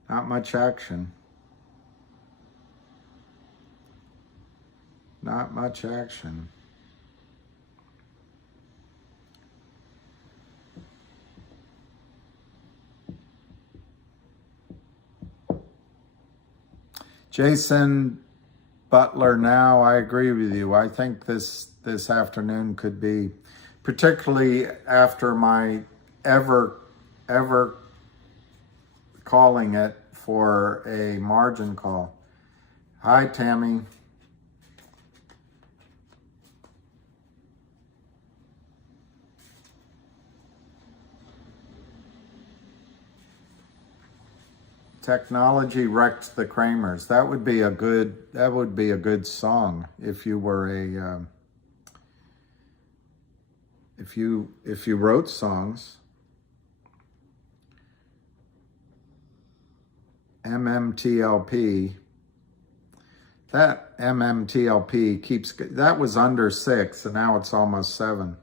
Not much action. Not much action. Jason Butler, now I agree with you. I think this afternoon could be, particularly after my ever calling it for a margin call. Hi, Tammy. Technology wrecked the Kramers. That would be a good song if you were a if you wrote songs. MMTLP. That MMTLP keeps, that was under 6 and now it's almost 7.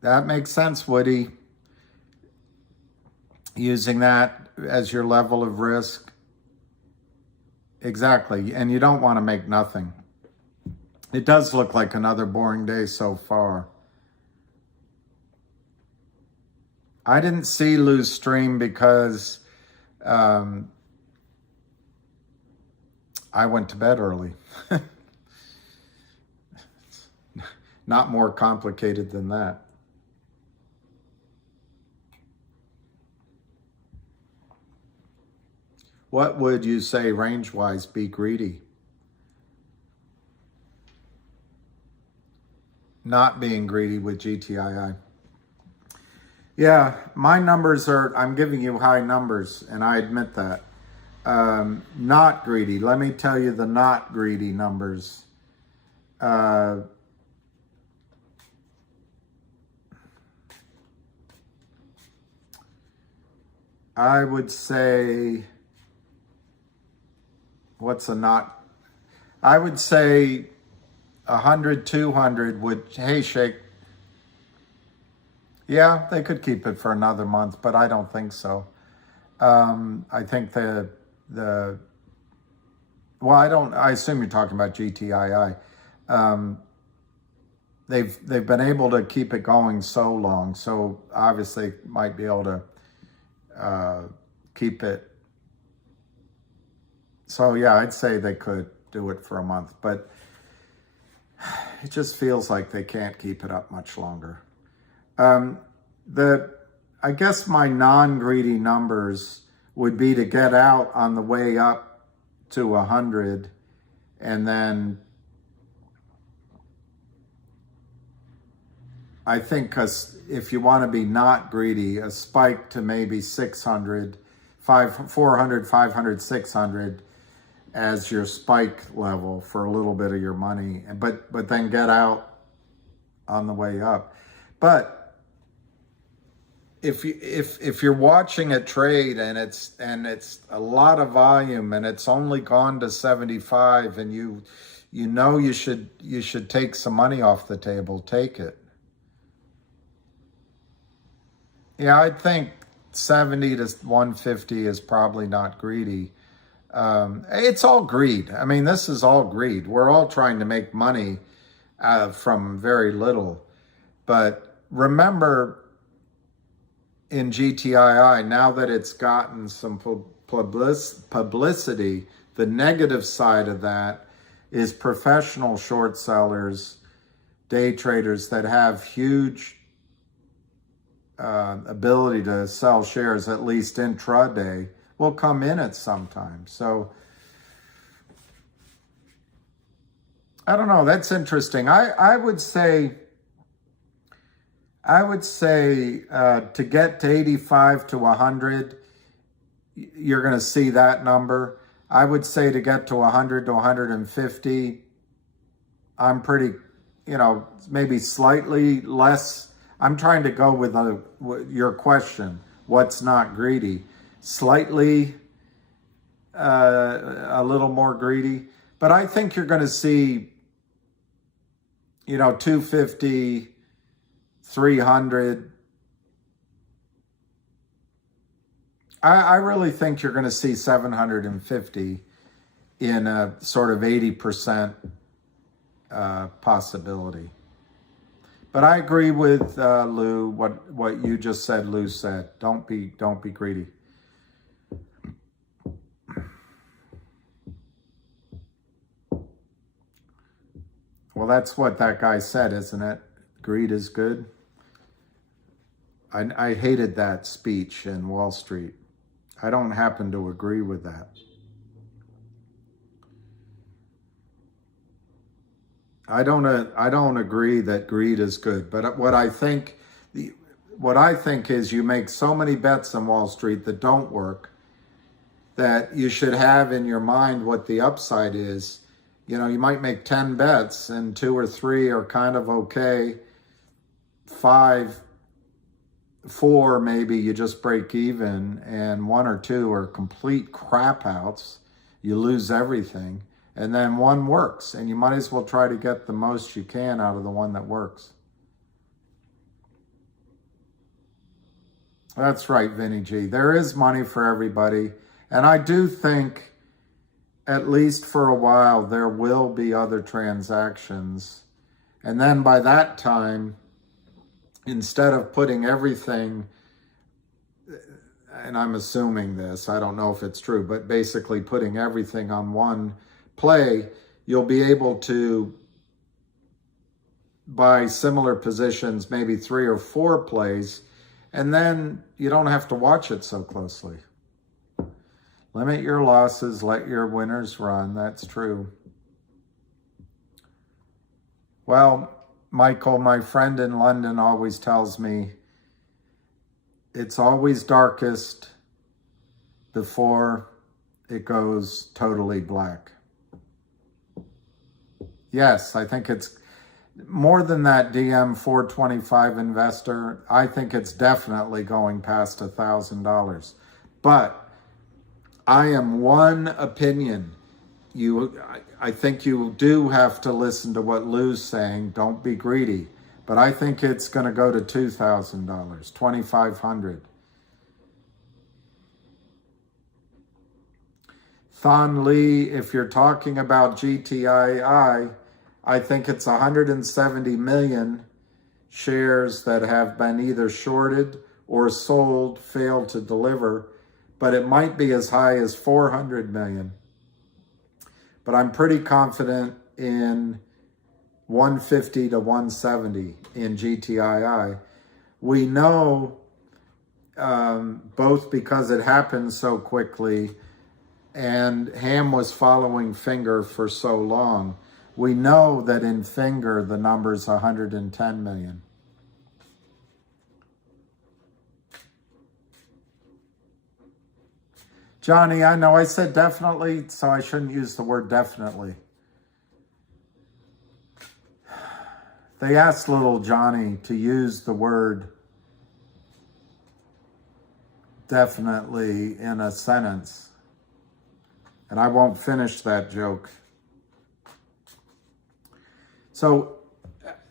That makes sense, Woody. Using that as your level of risk. Exactly. And you don't want to make nothing. It does look like another boring day so far. I didn't see Lou's stream because I went to bed early. Not more complicated than that. What would you say range-wise be greedy? Not being greedy with GTII. Yeah, my numbers are, I'm giving you high numbers, and I admit that. Not greedy. Let me tell you the not greedy numbers. I would say, what's a not? I would say 100, 200 would, hey, Shake. Yeah, they could keep it for another month, but I don't think so. I think well, I assume you're talking about GTII. They've been able to keep it going so long, so obviously might be able to keep it. So yeah, I'd say they could do it for a month, but it just feels like they can't keep it up much longer. I guess my non-greedy numbers would be to get out on the way up to 100, and then I think if you want to be not greedy, a spike to maybe 600, 400, 500, 600 as your spike level for a little bit of your money, but then get out on the way up. But if you're watching a trade and it's a lot of volume and it's only gone to 75 and you know you should take some money off the table, take it. Yeah, I think 70 to 150 is probably not greedy. It's all greed. I mean, this is all greed. We're all trying to make money from very little. But remember, in GTII, now that it's gotten some publicity, the negative side of that is professional short sellers, day traders that have huge ability to sell shares, at least intraday, will come in at some time. So I don't know. That's interesting. I would say to get to 85 to 100, you're going to see that number. I would say to get to 100 to 150, I'm pretty, maybe slightly less. I'm trying to go with your question. What's not greedy? Slightly a little more greedy. But I think you're going to see, 250, 300. I really think you're going to see 750 in a sort of 80% possibility. But I agree with Lou, what you just said, Lou said. Don't be greedy. Well, that's what that guy said, isn't it? Greed is good. I hated that speech in Wall Street. I don't happen to agree with that. I don't agree that greed is good, but what I think, what I think is you make so many bets on Wall Street that don't work that you should have in your mind what the upside is. You know, you might make 10 bets and 2 or 3 are kind of okay. 4 maybe you just break even, and 1 or 2 are complete crap outs. You lose everything. And then 1 works, and you might as well try to get the most you can out of the one that works. That's right, Vinny G. There is money for everybody. And I do think, at least for a while, there will be other transactions. And then by that time, instead of putting everything, and I'm assuming this, I don't know if it's true, but basically putting everything on one play, you'll be able to buy similar positions, maybe 3 or 4 plays, and then you don't have to watch it so closely. Limit your losses, let your winners run. That's true. Well, Michael, my friend in London, always tells me it's always darkest before it goes totally black. Yes, I think it's more than that DM 425 investor. I think it's definitely going past $1,000. But I am one opinion. I think you do have to listen to what Lou's saying. Don't be greedy. But I think it's going to go to $2,000, $2,500. Thon Lee, if you're talking about GTII, I think it's 170 million shares that have been either shorted or sold, failed to deliver, but it might be as high as 400 million. But I'm pretty confident in 150 to 170 in GTII. We know, both because it happened so quickly and Ham was following Finger for so long, we know that in Finger, the number's 110 million. Johnny, I know I said definitely, so I shouldn't use the word definitely. They asked little Johnny to use the word definitely in a sentence, and I won't finish that joke. So,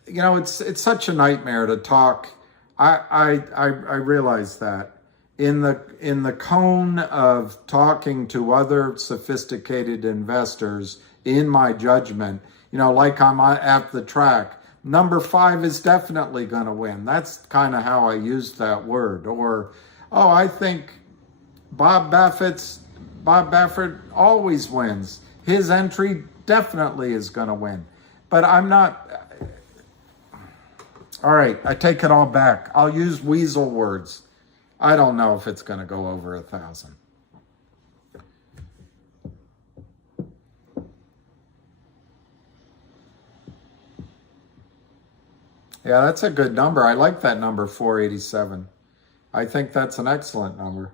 you know, it's such a nightmare to talk. I realize that in the cone of talking to other sophisticated investors, in my judgment, you know, like I'm at the track, number 5 is definitely going to win. That's kind of how I used that word. Or, oh, I think Bob Baffert always wins. His entry definitely is going to win. But I'm not. All right, I take it all back. I'll use weasel words. I don't know if it's going to go over 1,000. Yeah, that's a good number. I like that number, 487. I think that's an excellent number.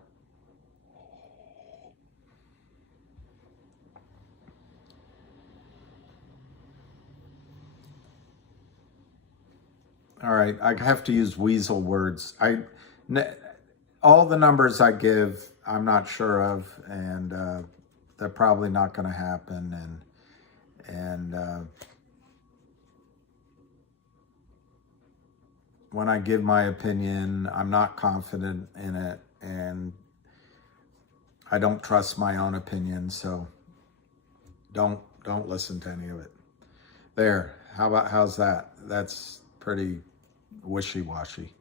All right, I have to use weasel words. All the numbers I give, I'm not sure of, and they're probably not going to happen. And when I give my opinion, I'm not confident in it, and I don't trust my own opinion. So don't listen to any of it. There. How's that? That's pretty wishy-washy.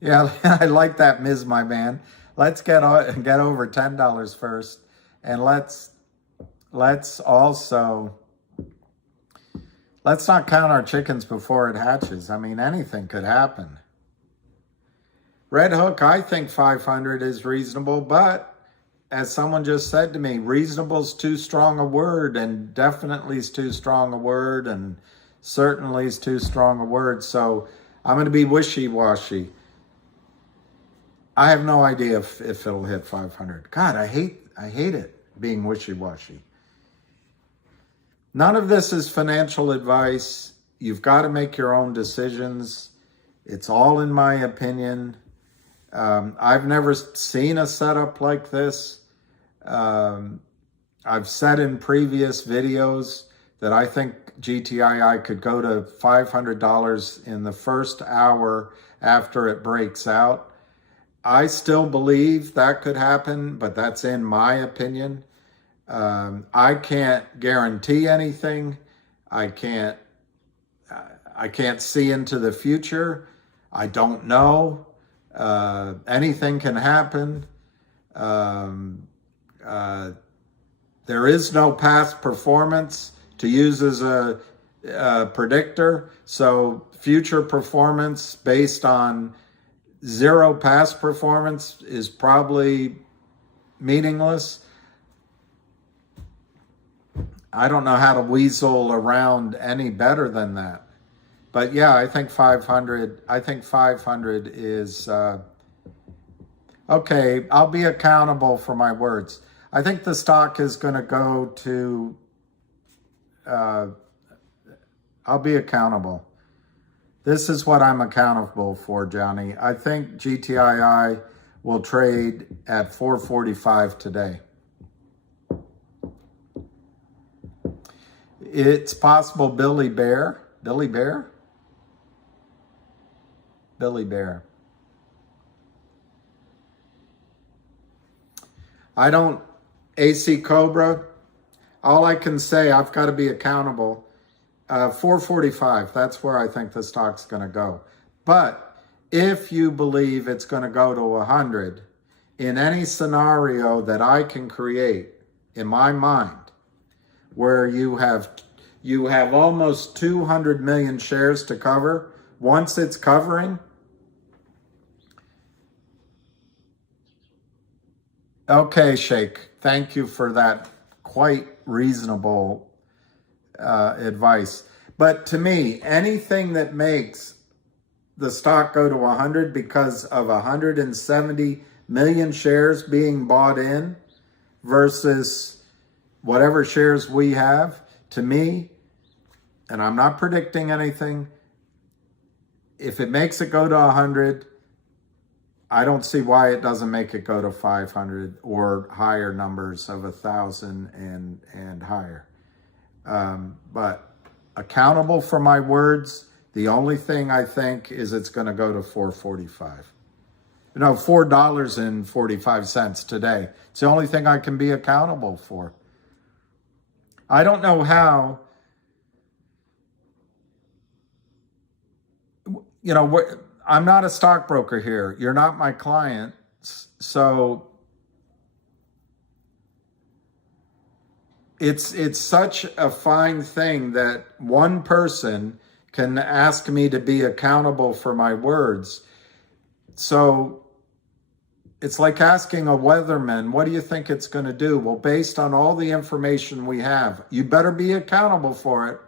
Yeah, I like that, Ms. My man. Let's get over $10 first, and let's not count our chickens before it hatches. I mean, anything could happen. Red Hook, I think 500 is reasonable, but as someone just said to me, reasonable is too strong a word, and definitely is too strong a word, and certainly is too strong a word. So I'm going to be wishy-washy. I have no idea if it'll hit 500. God, I hate it being wishy-washy. None of this is financial advice. You've got to make your own decisions. It's all in my opinion. I've never seen a setup like this. I've said in previous videos that I think GTII could go to $500 in the first hour after it breaks out. I still believe that could happen, but that's in my opinion. I can't guarantee anything. I can't see into the future. I don't know. Anything can happen. There is no past performance to use as a predictor. So future performance based on zero past performance is probably meaningless. I don't know how to weasel around any better than that. But yeah, I think 500 is, okay, I'll be accountable for my words. I think the stock is going to go to, I'll be accountable. This is what I'm accountable for, Johnny. I think GTII will trade at 445 today. It's possible Billy Bear. I don't, AC Cobra, all I can say, I've got to be accountable. 445, that's where I think the stock's going to go. But if you believe it's going to go to 100, in any scenario that I can create in my mind, where you have almost 200 million shares to cover, once it's covering, okay, Sheikh, thank you for that quite reasonable advice. But to me, anything that makes the stock go to 100 because of 170 million shares being bought in versus whatever shares we have, to me, and I'm not predicting anything, if it makes it go to 100, I don't see why it doesn't make it go to 500 or higher numbers of 1,000 and higher. But accountable for my words, the only thing I think is it's going to go to 445. No, $4.45 today. It's the only thing I can be accountable for. I don't know how, you know, I'm not a stockbroker here. You're not my client. So it's such a fine thing that one person can ask me to be accountable for my words. So it's like asking a weatherman, what do you think it's going to do? Well, based on all the information we have, you better be accountable for it.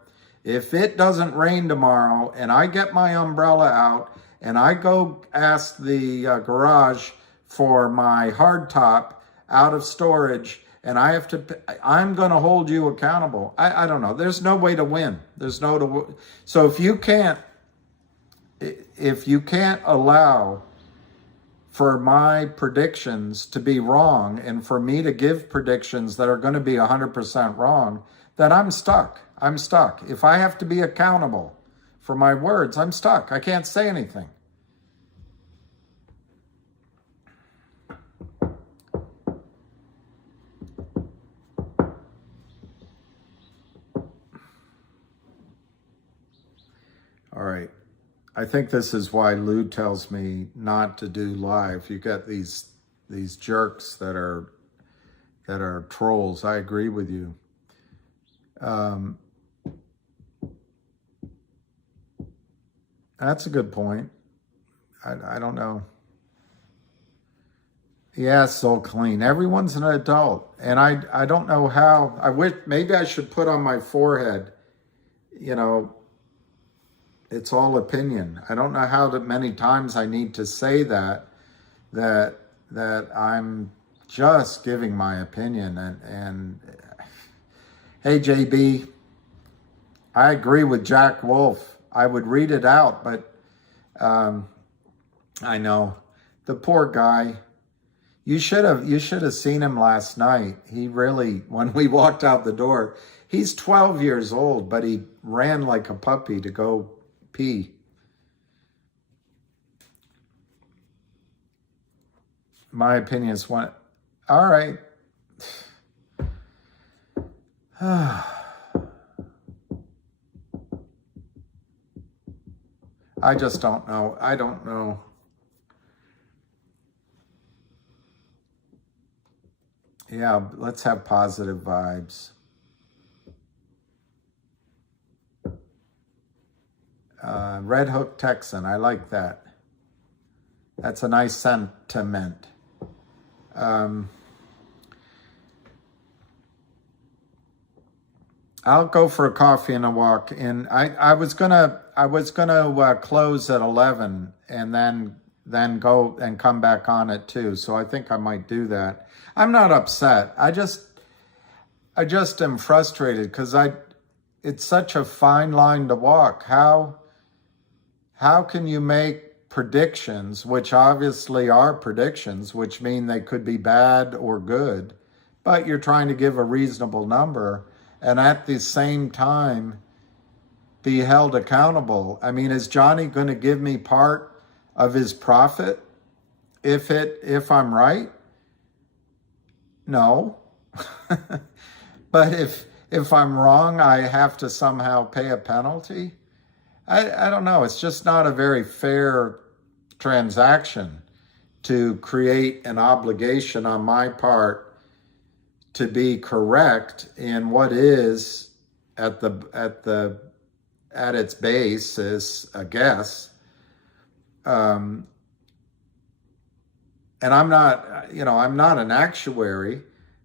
If it doesn't rain tomorrow and I get my umbrella out and I go ask the garage for my hardtop out of storage and I have to, I'm going to hold you accountable. I don't know. There's no way to win. So if you can't allow for my predictions to be wrong and for me to give predictions that are going to be 100% wrong, then I'm stuck. I'm stuck. If I have to be accountable for my words, I'm stuck. I can't say anything. All right. I think this is why Lou tells me not to do live. You get these jerks that are trolls. I agree with you. That's a good point. I don't know. Yeah, so clean. Everyone's an adult. And I don't know how. I wish maybe I should put on my forehead, you know, It's all opinion. I don't know how many times I need to say that I'm just giving my opinion. And hey, JB, I agree with Jack Wolf. I would read it out, but I know the poor guy. You should have seen him last night. He really, when we walked out the door, he's 12 years old, but he ran like a puppy to go pee. My opinion is one. All right. I just don't know. I don't know. Yeah, let's have positive vibes. Red Hook Texan, I like that. That's a nice sentiment. I'll go for a coffee and a walk. And I was gonna close at 11 and then go and come back on at 2. So I think I might do that. I'm not upset. I just am frustrated because it's such a fine line to walk. How can you make predictions, which obviously are predictions, which mean they could be bad or good, but you're trying to give a reasonable number and at the same time be held accountable? I mean, is Johnny going to give me part of his profit if I'm right? No. But if I'm wrong, I have to somehow pay a penalty? I don't know. It's just not a very fair transaction to create an obligation on my part to be correct in what is at its base is a guess. And I'm not an actuary,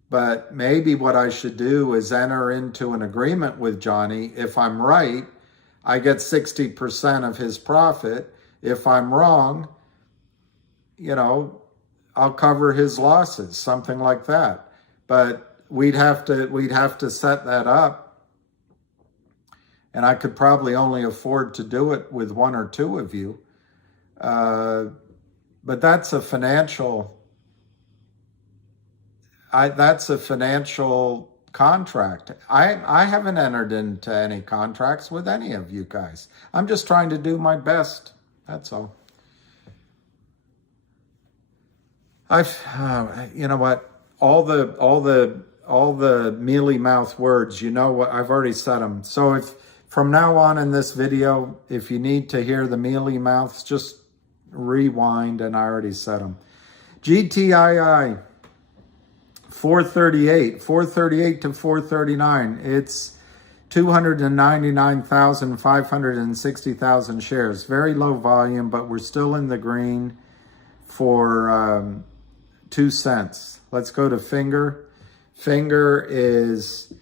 but maybe what I should do is enter into an agreement with Johnny. If I'm right, I get 60% of his profit. If I'm wrong, I'll cover his losses, something like that. But we'd have to set that up. And I could probably only afford to do it with one or two of you. But that's a financial contract. I haven't entered into any contracts with any of you guys. I'm just trying to do my best. That's all. You know what? All the mealy mouth words, you know what? I've already said them. So if from now on in this video, if you need to hear the mealy mouths, just rewind, and I already said them. GTII 438 to 439. It's 299,560,000 shares. Very low volume, but we're still in the green for 2 cents. Let's go to Finger. Finger is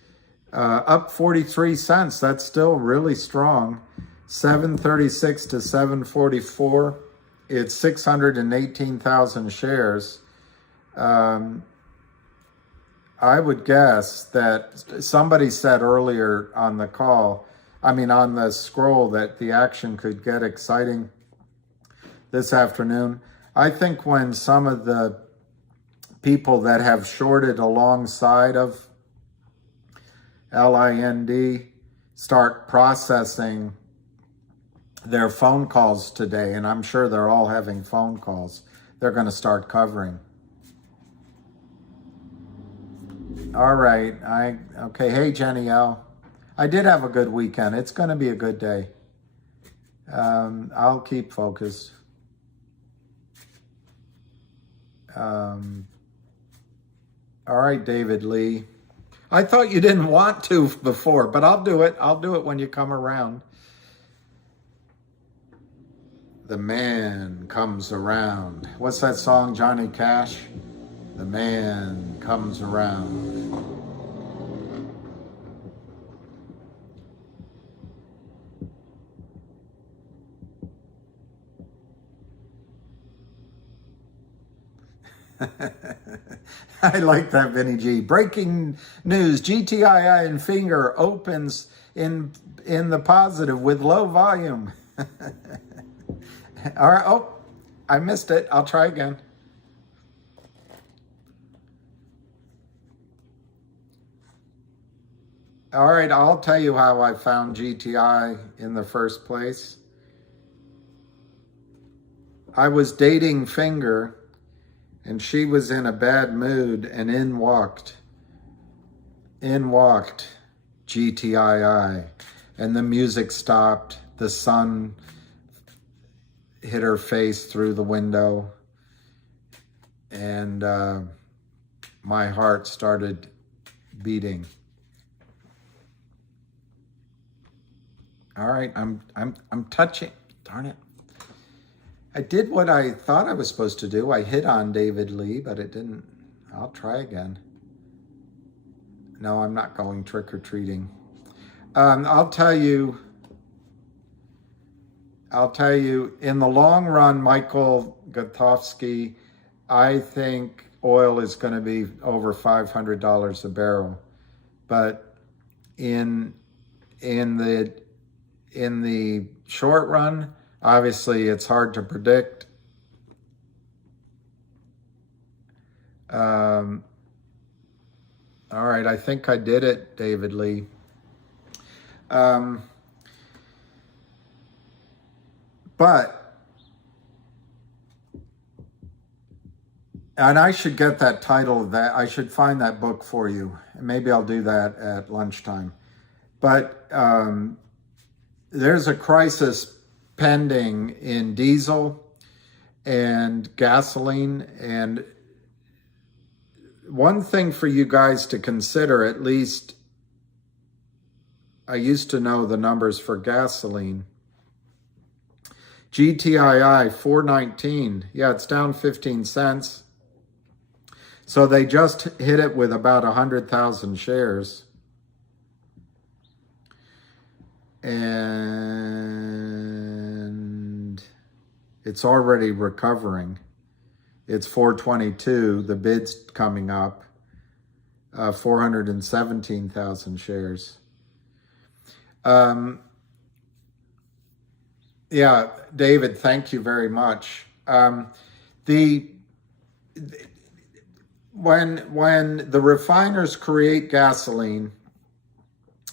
up 43 cents. That's still really strong. 736 to 744. It's 618,000 shares. I would guess that somebody said earlier on the call, on the scroll, that the action could get exciting this afternoon. I think when some of the people that have shorted alongside of LIND start processing their phone calls today, and I'm sure they're all having phone calls, they're going to start covering. All right. Okay. Hey, Jenny L. I did have a good weekend. It's going to be a good day. I'll keep focused. All right, David Lee. I thought you didn't want to before, but I'll do it. I'll do it when you come around. The man comes around. What's that song, Johnny Cash? The man comes around. I like that, Vinny G. Breaking news, GTII and Finger opens in the positive with low volume. All right, oh, I missed it. I'll try again. All right, I'll tell you how I found GTI in the first place. I was dating Finger, and she was in a bad mood, and in walked GTII, and the music stopped. The sun hit her face through the window, and my heart started beating. All right, I'm touching. Darn it. I did what I thought I was supposed to do. I hit on David Lee, but it didn't. I'll try again. No, I'm not going trick-or-treating. I'll tell you, in the long run, Michael Gutowski, I think oil is going to be over $500 a barrel. But in the short run, obviously it's hard to predict. All right, I think I did it, David Lee. And I should get that title, that I should find that book for you. Maybe I'll do that at lunchtime. But there's a crisis pending in diesel and gasoline. And one thing for you guys to consider, at least I used to know the numbers for gasoline. GTII 419, yeah, it's down 15 cents. So they just hit it with about 100,000 shares. And it's already recovering. It's 422, the bid's coming up, 417,000 shares. Yeah, David, thank you very much. When the refiners create gasoline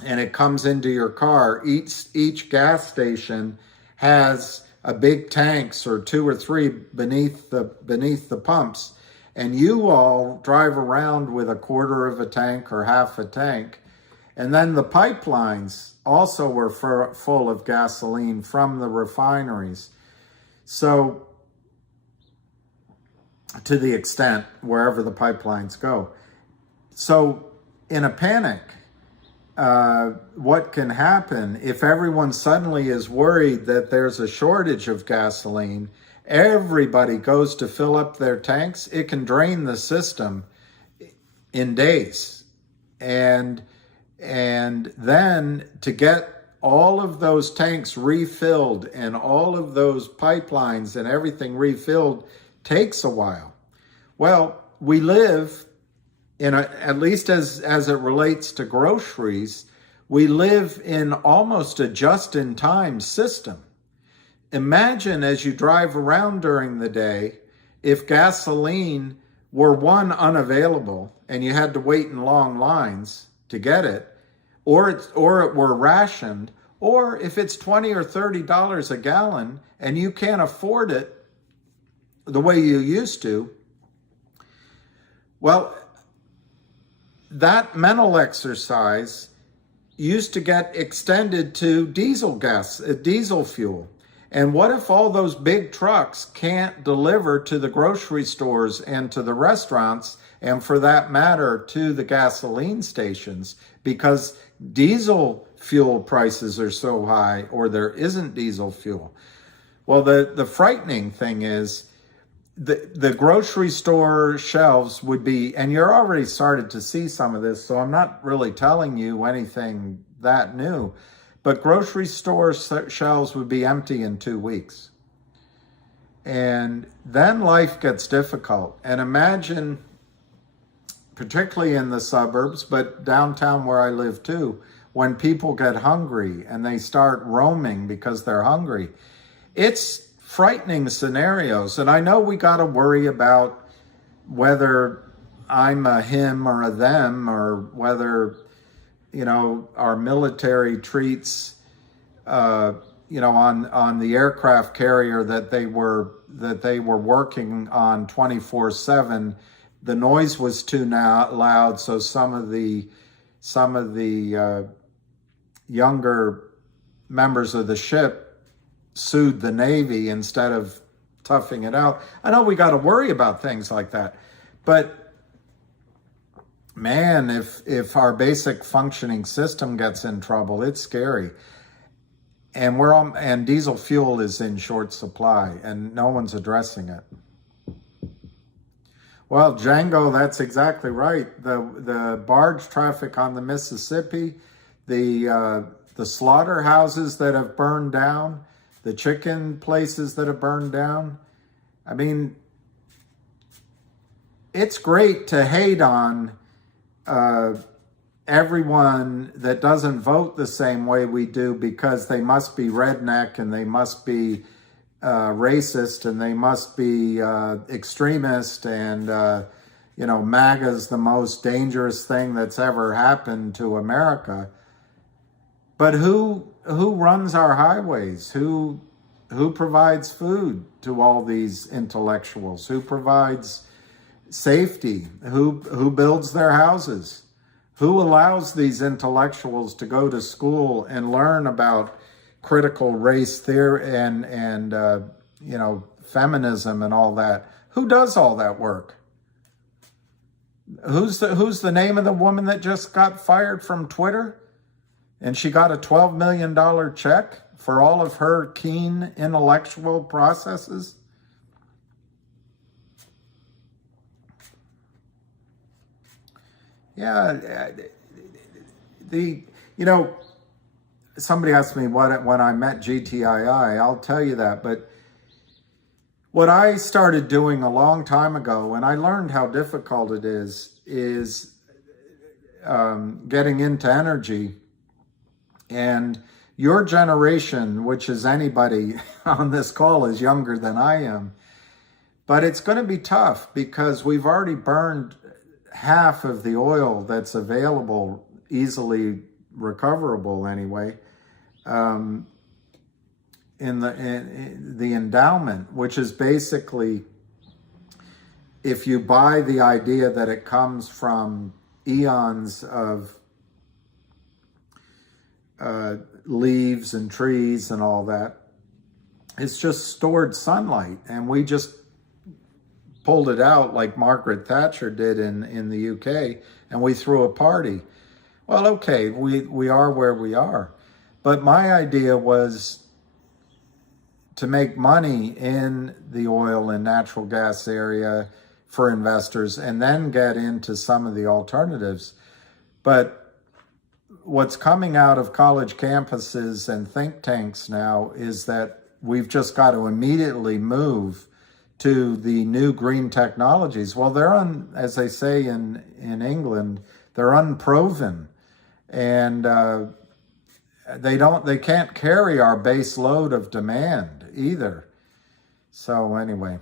and it comes into your car, each gas station has a big tanks or 2 or 3 beneath the pumps, and you all drive around with a quarter of a tank or half a tank, and then the pipelines also were full of gasoline from the refineries. So to the extent wherever the pipelines go. So in a panic, what can happen if everyone suddenly is worried that there's a shortage of gasoline, everybody goes to fill up their tanks, it can drain the system in days. And then to get all of those tanks refilled and all of those pipelines and everything refilled takes a while. Well, we live in at least as it relates to groceries, we live in almost a just-in-time system. Imagine as you drive around during the day, if gasoline were unavailable and you had to wait in long lines to get it, or it were rationed, or if it's $20 or $30 a gallon and you can't afford it the way you used to, well, that mental exercise used to get extended to diesel fuel. And what if all those big trucks can't deliver to the grocery stores and to the restaurants, and for that matter, to the gasoline stations, because diesel fuel prices are so high, or there isn't diesel fuel? Well, the frightening thing is the grocery store shelves would be, and you're already started to see some of this, so I'm not really telling you anything that new, but grocery store shelves would be empty in 2 weeks. And then life gets difficult. And imagine, particularly in the suburbs, but downtown where I live too, when people get hungry and they start roaming because they're hungry. It's frightening scenarios. And I know we got to worry about whether I'm a him or a them, or whether, our military treats, on the aircraft carrier that they were working on 24/7, the noise was too loud. So some of the younger members of the ship sued the Navy instead of toughing it out. I know we got to worry about things like that, but man, if our basic functioning system gets in trouble, it's scary. And diesel fuel is in short supply, and no one's addressing it. Well, Django, that's exactly right. The barge traffic on the Mississippi, the slaughterhouses that have burned down, the chicken places that have burned down. I mean, it's great to hate on everyone that doesn't vote the same way we do because they must be redneck and they must be racist and they must be extremist, and MAGA's the most dangerous thing that's ever happened to America. But who runs our highways? Who provides food to all these intellectuals? Who provides safety? Who builds their houses? Who allows these intellectuals to go to school and learn about critical race theory and feminism and all that? Who does all that work? Who's the name of the woman that just got fired from Twitter? And she got a $12 million check for all of her keen intellectual processes? Yeah, somebody asked me when I met GTII, I'll tell you that, but what I started doing a long time ago, and I learned how difficult it is getting into energy. And your generation, which is anybody on this call, is younger than I am, but it's going to be tough because we've already burned half of the oil that's available, easily recoverable anyway, in the endowment, which is basically, if you buy the idea that it comes from eons of leaves and trees and all that, it's just stored sunlight, and we just pulled it out like Margaret Thatcher did in the UK, and we threw a party. Well, okay, we are where we are. But my idea was to make money in the oil and natural gas area for investors and then get into some of the alternatives. But what's coming out of college campuses and think tanks now is that we've just got to immediately move to the new green technologies. Well, they're as they say in England, they're unproven, and they can't carry our base load of demand either. So anyway,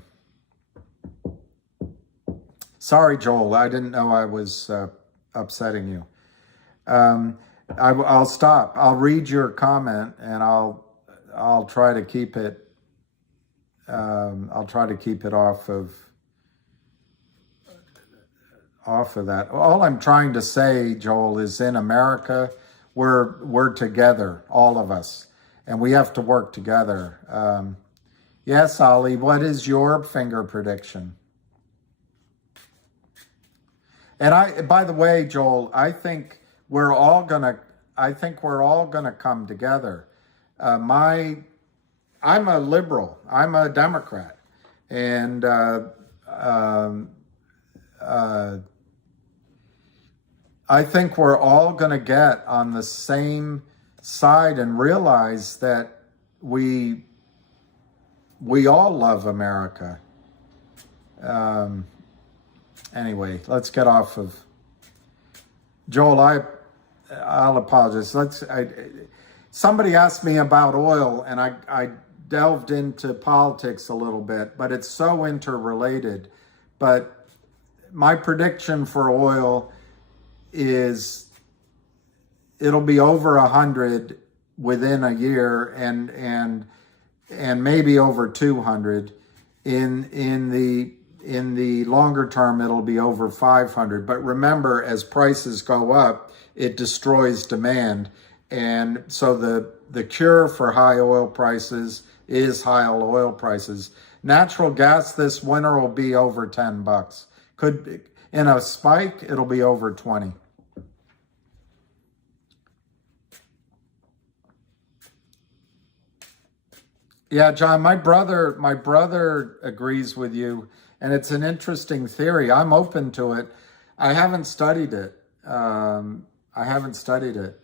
sorry, Joel, I didn't know I was upsetting you. I'll stop. I'll read your comment, and I'll try to keep it. I'll try to keep it off of that. All I'm trying to say, Joel, is in America, we're together, all of us, and we have to work together. Yes, Ollie, what is your finger prediction? And by the way, Joel, I think we're all gonna come together. I'm a liberal. I'm a Democrat, and I think we're all going to get on the same side and realize that we we all love America. Anyway, let's get off of Joel. I'll apologize. Somebody asked me about oil, and I delved into politics a little bit, but it's so interrelated. But my prediction for oil is it'll be over 100 within a year, and maybe over 200. In the longer term, it'll be over 500. But remember, as prices go up, it destroys demand. And so the cure for high oil prices is high oil prices. Natural gas this winter will be over $10. Could be, in a spike, it'll be over 20. Yeah, John, my brother agrees with you, and it's an interesting theory. I'm open to it. I haven't studied it. I haven't studied it.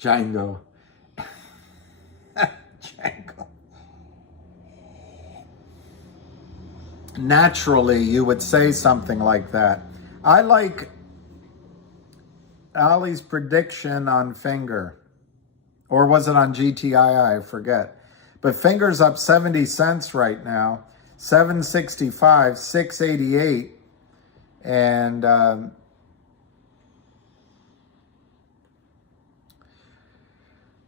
Django. Django. Naturally, you would say something like that. I like Ali's prediction on Finger. Or was it on GTII? I forget. But Finger's up 70 cents right now. 765, 688. And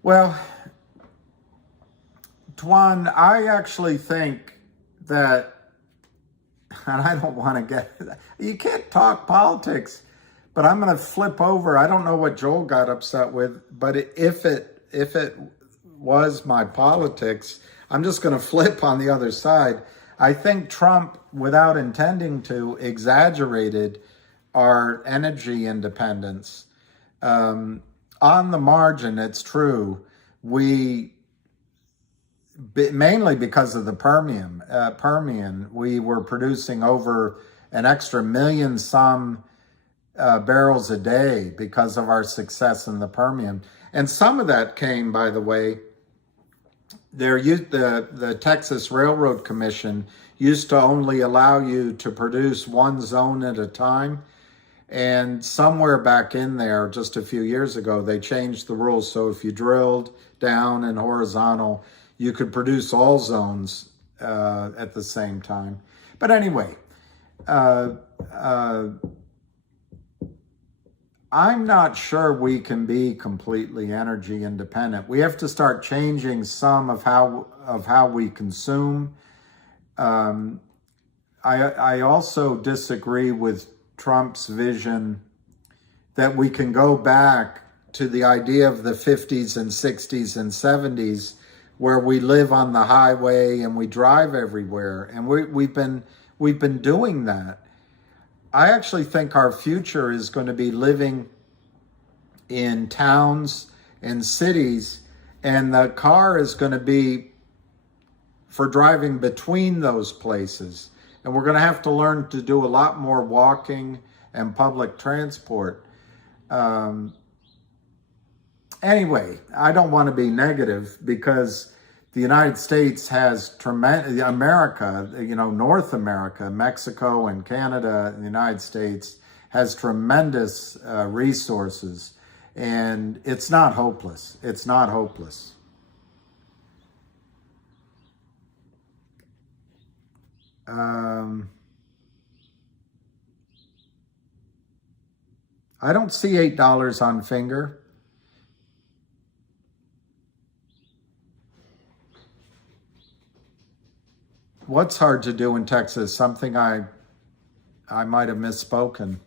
well, Tuan, I actually think that, and I don't want to get, you can't talk politics, but I'm going to flip over. I don't know what Joel got upset with, but if it was my politics, I'm just going to flip on the other side. I think Trump, without intending to, exaggerated our energy independence. On the margin, it's true. Mainly because of the Permian, we were producing over an extra million some barrels a day because of our success in the Permian. And some of that came, by the way, the Texas Railroad Commission used to only allow you to produce one zone at a time. And somewhere back in there, just a few years ago, they changed the rules. So if you drilled down and horizontal, you could produce all zones at the same time. But anyway, I'm not sure we can be completely energy independent. We have to start changing some of how we consume. I also disagree with Trump's vision that we can go back to the idea of the 50s and 60s and 70s where we live on the highway and we drive everywhere. And we've been doing that. I actually think our future is going to be living in towns and cities, and the car is going to be for driving between those places. And we're going to have to learn to do a lot more walking and public transport. Anyway, I don't want to be negative because the United States has tremendous, America, North America, Mexico and Canada, and the United States has tremendous resources, and it's not hopeless. It's not hopeless. I don't see $8 on Finger. What's hard to do in Texas? Something I might have misspoken.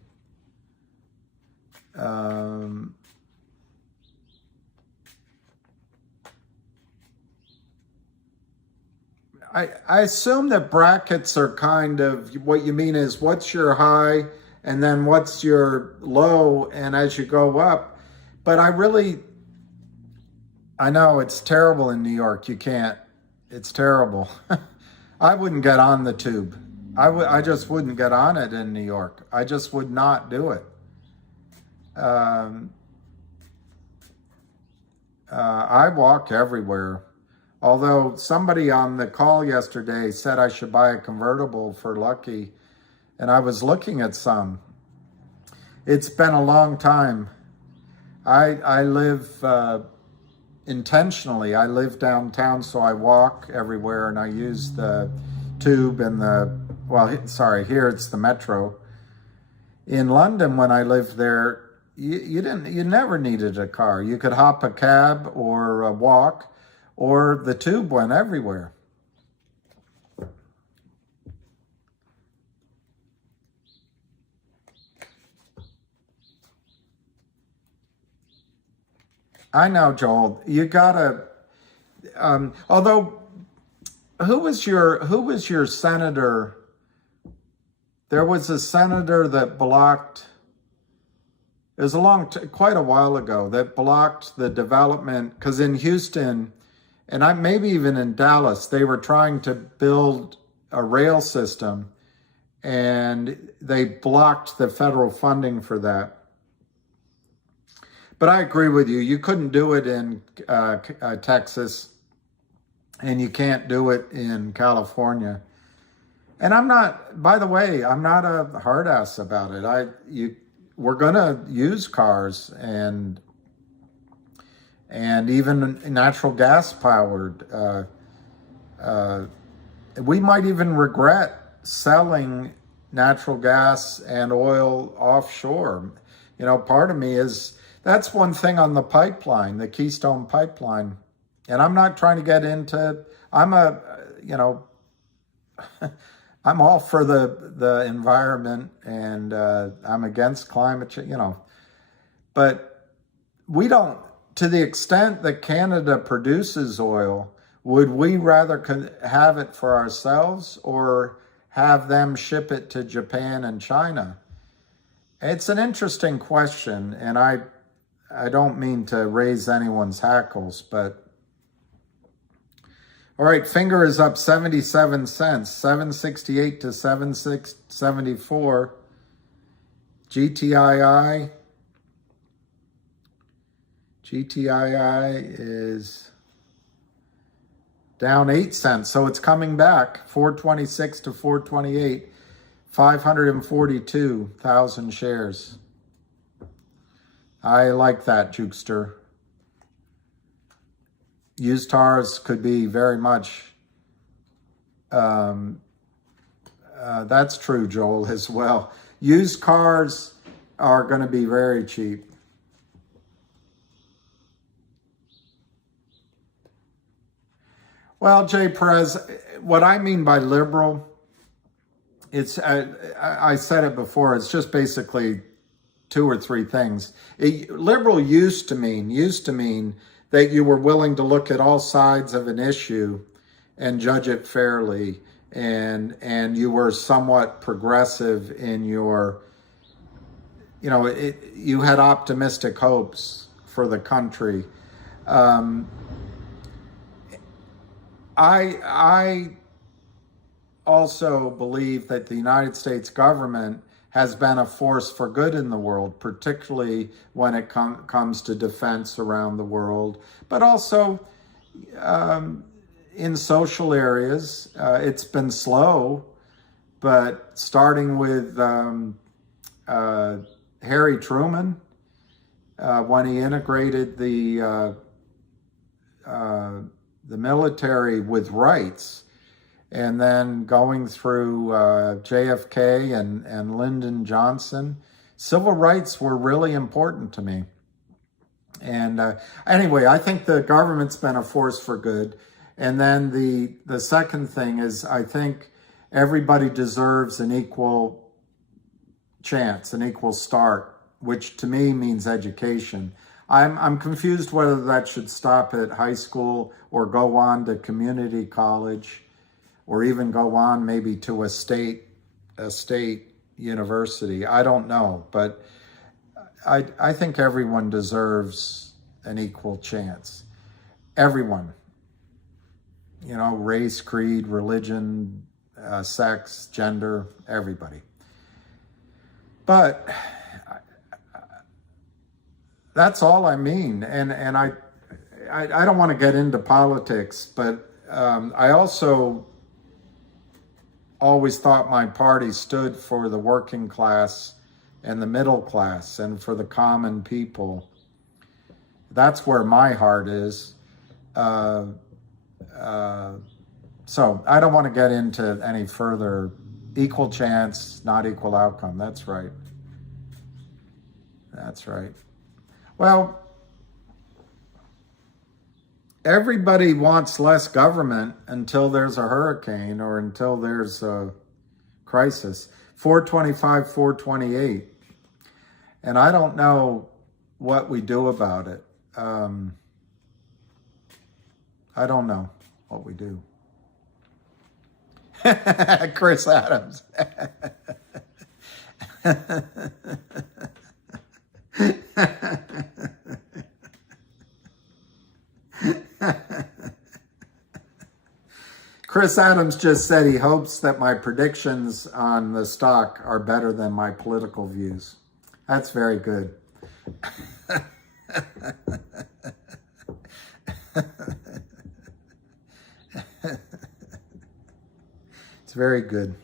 I assume that brackets are kind of, what you mean is what's your high and then what's your low, and as you go up. But I know it's terrible in New York. You can't, it's terrible. I wouldn't get on the tube. I just wouldn't get on it in New York. I just would not do it. I walk everywhere. Although somebody on the call yesterday said I should buy a convertible for Lucky, and I was looking at some. It's been a long time. I live intentionally. I live downtown, so I walk everywhere, and I use the tube and here it's the metro. In London, when I lived there, you never needed a car. You could hop a cab or walk, or the tube went everywhere. I know, Joel. You gotta. Although, who was your senator? There was a senator that blocked. It was quite a while ago, that blocked the development, because in Houston, and maybe even in Dallas, they were trying to build a rail system, and they blocked the federal funding for that. But I agree with you. You couldn't do it in Texas, and you can't do it in California. And I'm not, by the way, I'm not a hard ass about it. We're going to use cars and even natural gas powered. We might even regret selling natural gas and oil offshore. Part of me is, that's one thing on the pipeline, the Keystone Pipeline. And I'm not trying to get into, I'm all for the environment, and I'm against climate change, But we don't, to the extent that Canada produces oil, would we rather have it for ourselves or have them ship it to Japan and China? It's an interesting question, and I don't mean to raise anyone's hackles, but all right, Finger is up 77 cents, 768 to 7674. GTII is down 8 cents, so it's coming back, 426 to 428, 542,000 shares. I like that, Jukester. Used cars could be very much, that's true, Joel, as well. Used cars are going to be very cheap. Well, Jay Perez, what I mean by liberal, I said it before, it's just basically two or three things. Liberal used to mean that you were willing to look at all sides of an issue and judge it fairly, and you were somewhat progressive in your, you had optimistic hopes for the country. I also believe that the United States government has been a force for good in the world, particularly when it comes to defense around the world, but also in social areas. It's been slow, but starting with Harry Truman, when he integrated the military with rights, and then going through JFK and Lyndon Johnson, civil rights were really important to me. And anyway, I think the government's been a force for good. And then the second thing is, I think everybody deserves an equal chance, an equal start, which to me means education. I'm confused whether that should stop at high school or go on to community college, or even go on maybe to a state university. I don't know, but I think everyone deserves an equal chance. Everyone, race, creed, religion, sex, gender, everybody. But that's all I mean. And I don't want to get into politics, but I also always thought my party stood for the working class and the middle class and for the common people. That's where my heart is. So I don't want to get into any further equal chance, not equal outcome. That's right. That's right. Well, everybody wants less government until there's a hurricane or until there's a crisis. 425, 428. And I don't know what we do about it. I don't know what we do. Chris Adams. Chris Adams just said he hopes that my predictions on the stock are better than my political views. That's very good. It's very good.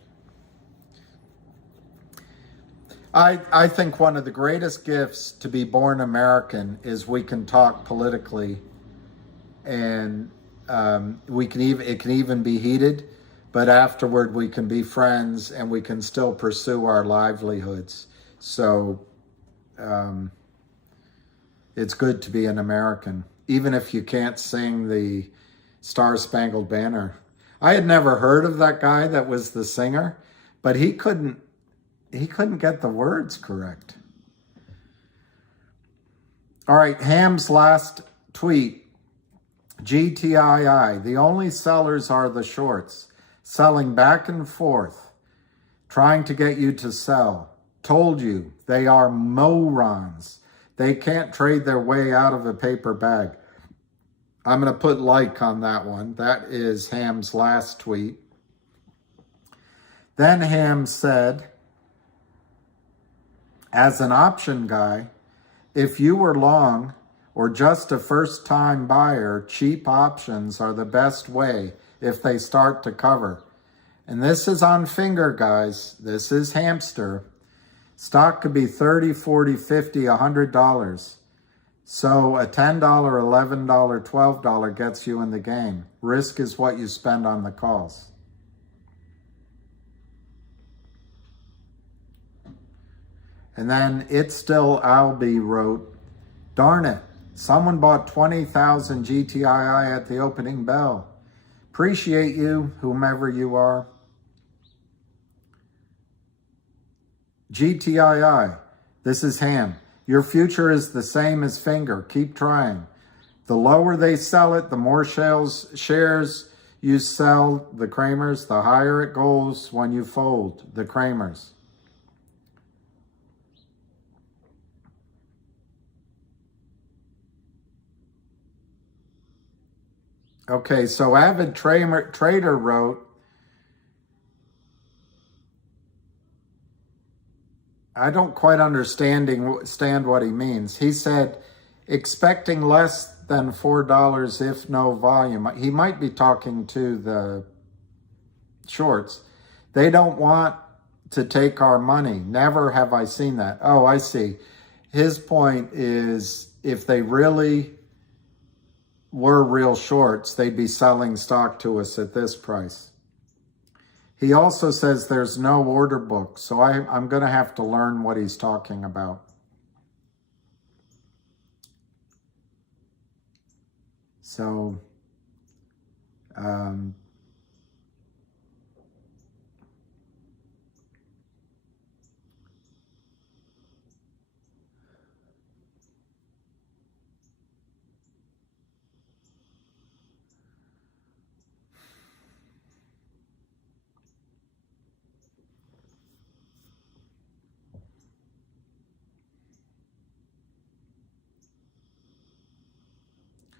I think one of the greatest gifts to be born American is we can talk politically, and it can even be heated, but afterward we can be friends and we can still pursue our livelihoods. So it's good to be an American, even if you can't sing the Star-Spangled Banner. I had never heard of that guy that was the singer, but he couldn't get the words correct. All right, Ham's last tweet. GTII, the only sellers are the shorts, selling back and forth, trying to get you to sell. Told you, they are morons. They can't trade their way out of a paper bag. I'm going to put like on that one. That is Ham's last tweet. Then Ham said, as an option guy, if you were long or just a first-time buyer, cheap options are the best way if they start to cover. And this is on finger, guys. This is hamster. Stock could be $30, $40, $50, $100. So a $10, $11, $12 gets you in the game. Risk is what you spend on the calls. And then It's Still Albie wrote, darn it, someone bought 20,000 GTII at the opening bell. Appreciate you, whomever you are. GTII, this is Ham. Your future is the same as finger. Keep trying. The lower they sell it, the more shares you sell, the Kramers, the higher it goes when you fold, the Kramers. Okay, so Avid Trader wrote, I don't quite understand what he means. He said, expecting less than $4 if no volume. He might be talking to the shorts. They don't want to take our money. Never have I seen that. Oh, I see. His point is, if they really were real shorts, they'd be selling stock to us at this price. He also says there's no order book, so I'm going to have to learn what he's talking about. So,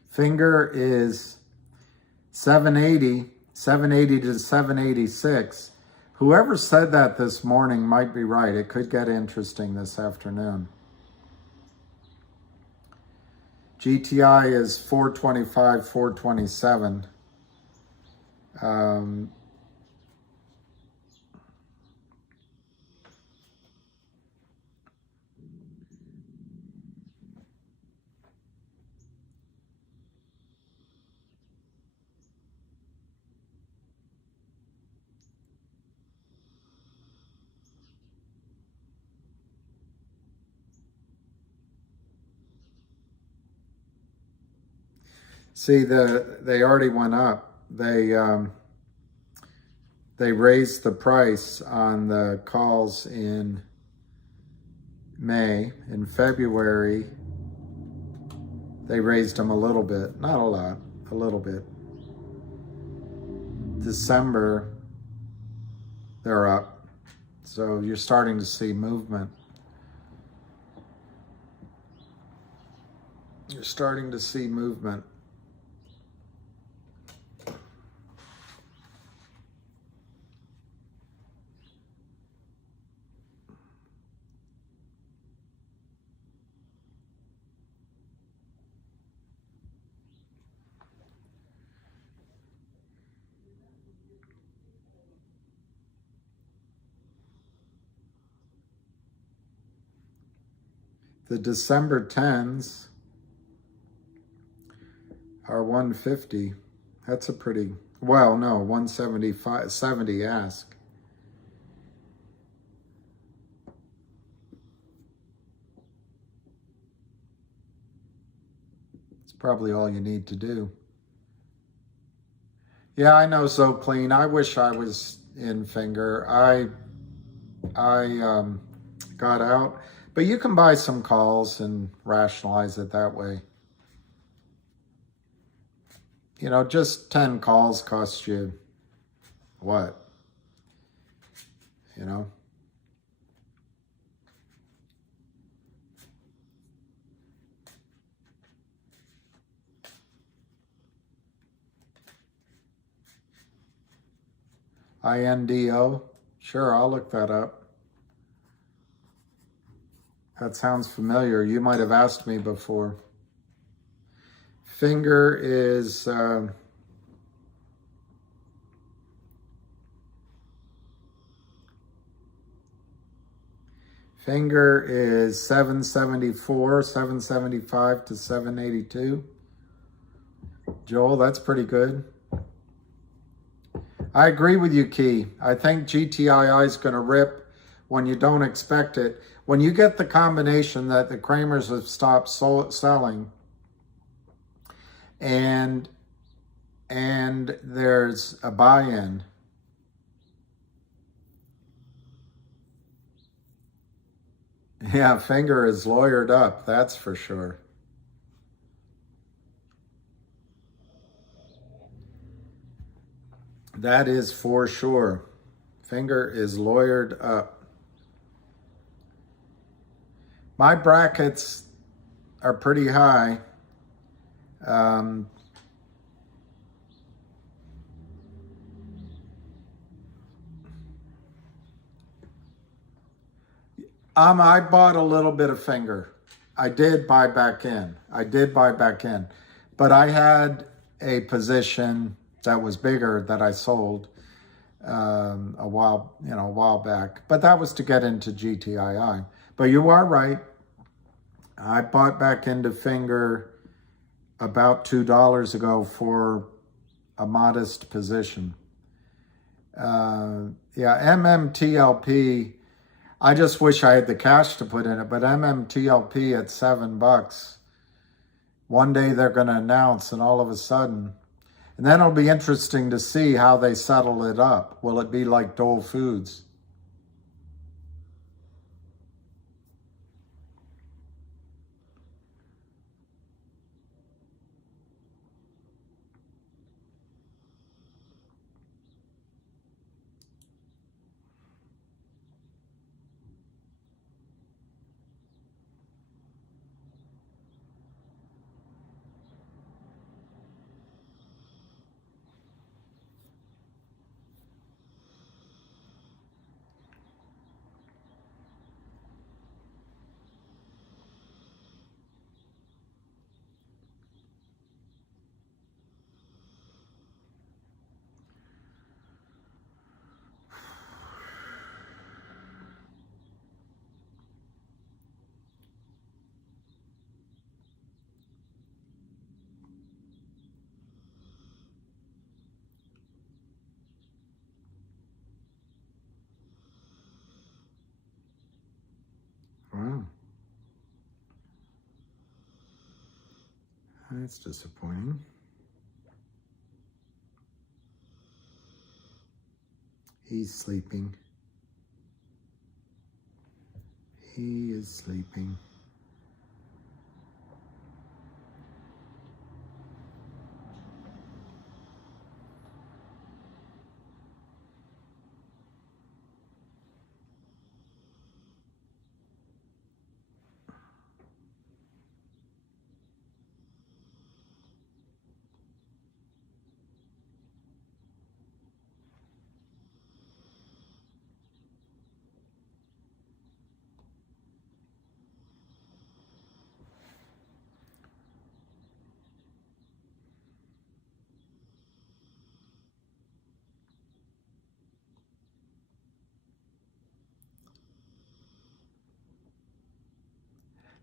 Finger is 780, 780 to 786. Whoever said that this morning might be right. It could get interesting this afternoon. GTI is 425, 427. See, they already went up. They raised the price on the calls in May. In February, they raised them a little bit, not a lot, a little bit. December, they're up. So you're starting to see movement. You're starting to see movement. The December 10s are 150. That's a pretty, well, no, 175, 70 ask. It's probably all you need to do. Yeah, I know, so clean. I wish I was in Finger. I got out, but you can buy some calls and rationalize it that way. You know, just 10 calls cost you what? You know? INDO? Sure, I'll look that up. That sounds familiar. You might have asked me before. Finger is Finger is 774, 775 to 782. Joel, that's pretty good. I agree with you, Key. I think GTII is going to rip when you don't expect it. When you get the combination that the Kramers have stopped selling and there's a buy-in, yeah, Finger is lawyered up, that's for sure. That is for sure. Finger is lawyered up. My brackets are pretty high. I bought a little bit of Finger. I did buy back in. But I had a position that was bigger that I sold a while back. But that was to get into GTII. But you are right. I bought back into Finger about $2 ago for a modest position. Yeah, MMTLP, I just wish I had the cash to put in it, but MMTLP at $7. One day they're going to announce, and all of a sudden, and then it'll be interesting to see how they settle it up. Will it be like Dole Foods? That's disappointing. He's sleeping. He is sleeping.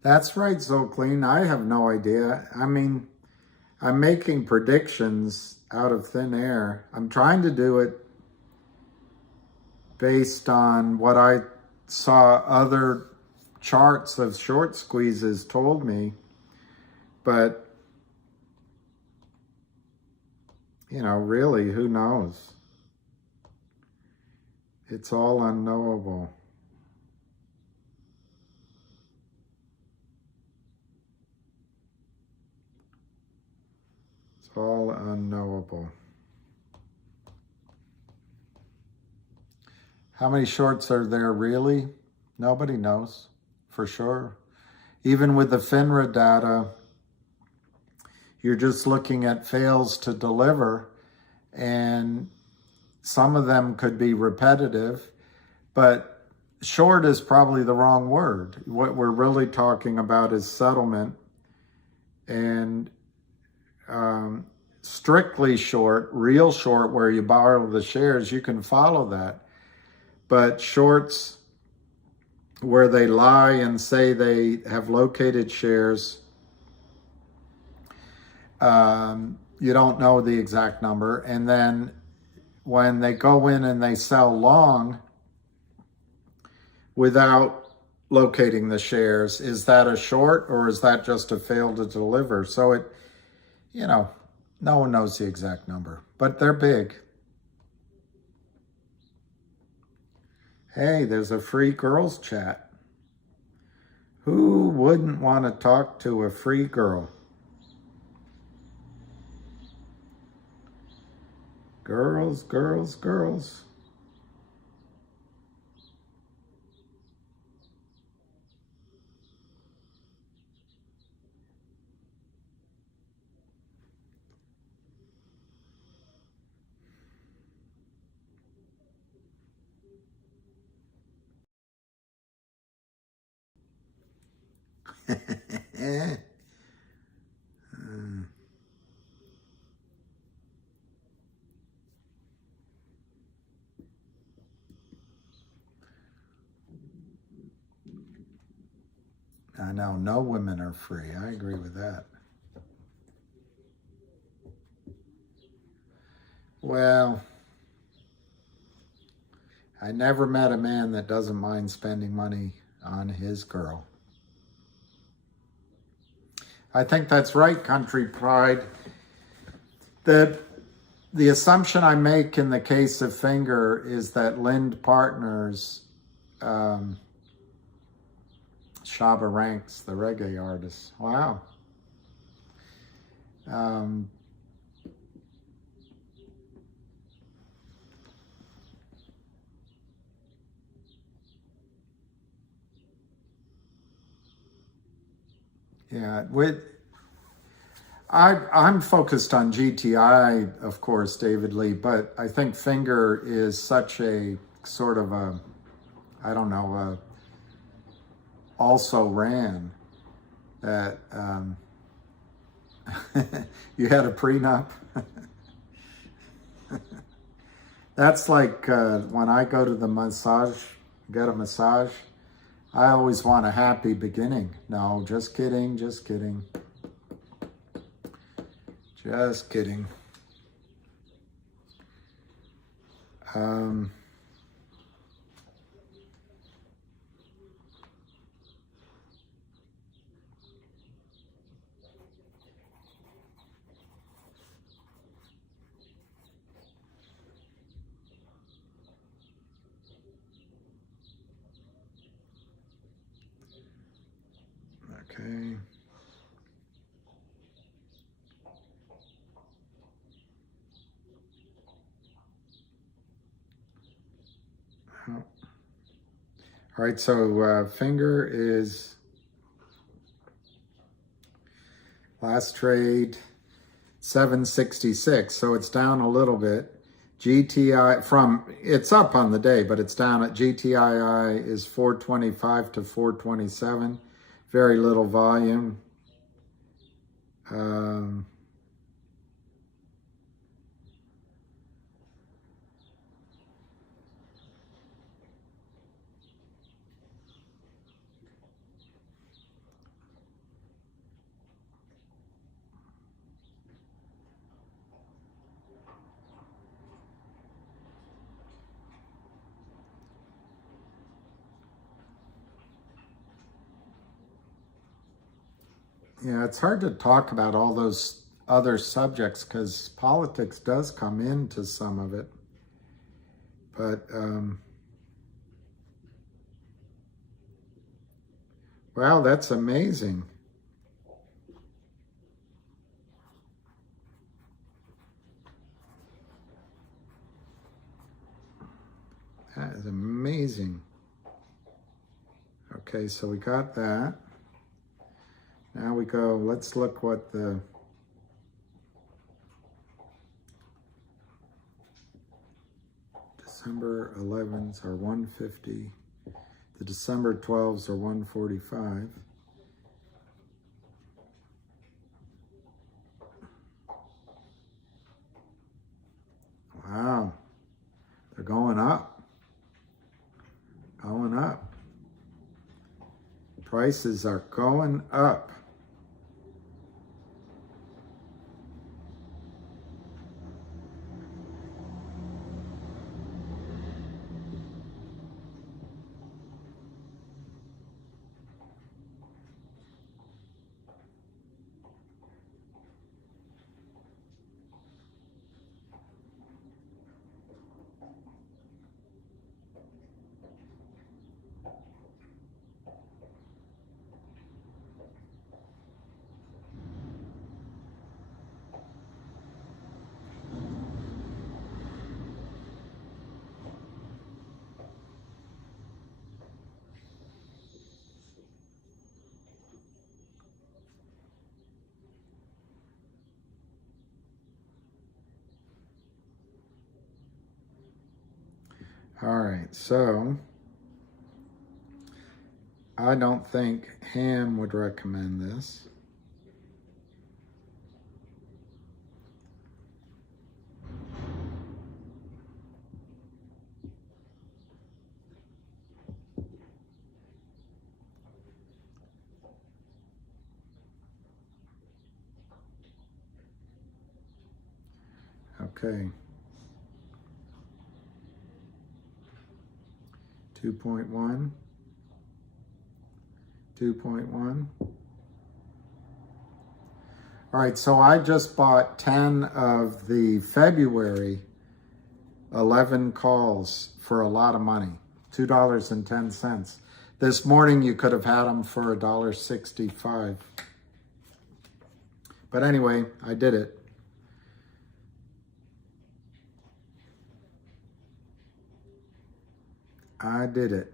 That's right, Zoclean. I have no idea. I mean, I'm making predictions out of thin air. I'm trying to do it based on what I saw other charts of short squeezes told me. But, you know, really, who knows? It's all unknowable. It's all unknowable. How many shorts are there really? Nobody knows for sure. Even with the FINRA data, you're just looking at fails to deliver, and some of them could be repetitive, but short is probably the wrong word. What we're really talking about is settlement, and strictly short, real short, where you borrow the shares, you can follow that. But shorts where they lie and say they have located shares, you don't know the exact number. And then when they go in and they sell long without locating the shares, is that a short or is that just a fail to deliver? So it, you know, no one knows the exact number, but they're big. Hey, there's a free girls chat. Who wouldn't want to talk to a free girl? Girls, girls, girls. I know, no women are free. I agree with that. Well, I never met a man that doesn't mind spending money on his girl. I think that's right, Country Pride. The assumption I make in the case of Finger is that Lind Partners, Shaba Ranks, the reggae artist. Wow. Yeah, I'm focused on GTI, of course, David Lee, but I think Finger is such a sort of a, I don't know, also ran that you had a prenup. That's like when I go to the massage, get a massage, I always want a happy beginning. No, just kidding, just kidding. Just kidding. Okay. Oh. All right, so finger is last trade 766, so it's down a little bit. GTI it's up on the day, but it's down at GTII is 425 to 427. Very little volume. Yeah, it's hard to talk about all those other subjects because politics does come into some of it. But, wow, that's amazing. That is amazing. Okay, so we got that. Now we go, let's look what the December 11s are 150. The December 12s are 145. Wow, they're going up. Going up. Prices are going up. All right, so I don't think Ham would recommend this. Okay. 2.1. 2.1. All right, so I just bought 10 of the February 11 calls for a lot of money, $2.10. This morning you could have had them for $1.65. But anyway, I did it. I did it.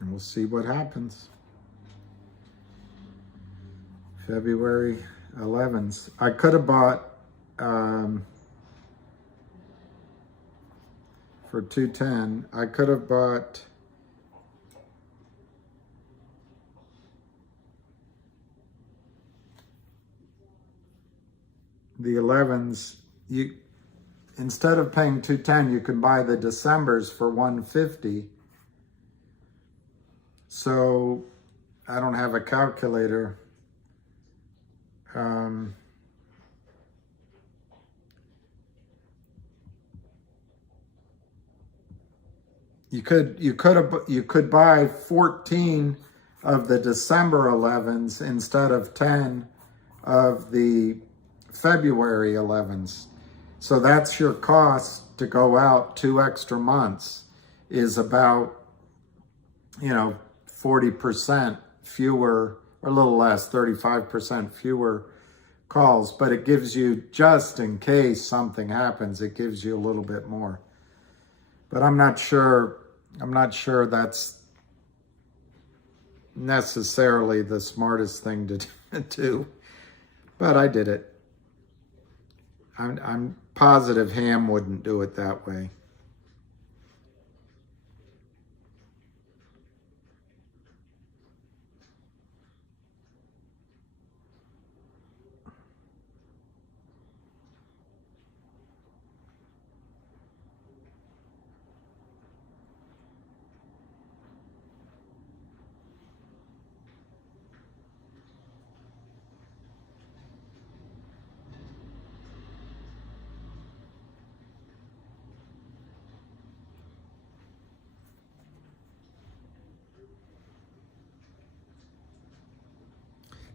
And we'll see what happens. February 11th. I could have bought for 210. I could have bought the 11s. You instead of paying 210, you can buy the Decembers for 150. So I don't have a calculator. You could buy 14 of the December 11s instead of 10 of the February 11s. So that's your cost to go out 2 extra months, is about, 40% fewer, or a little less, 35% fewer calls, but it gives you, just in case something happens, it gives you a little bit more. But I'm not sure that's necessarily the smartest thing to do, but I did it. I'm positive Ham wouldn't do it that way.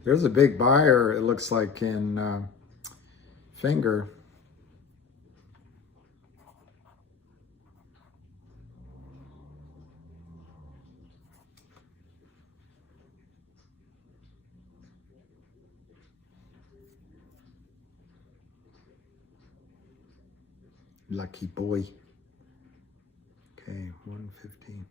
There's a big buyer, it looks like, in Finger. Lucky boy. Okay, 115.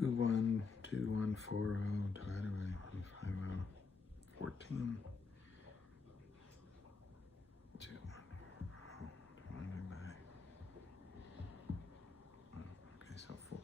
Two one 2140 divided by 150 14. 2140 divided by, okay, so 4.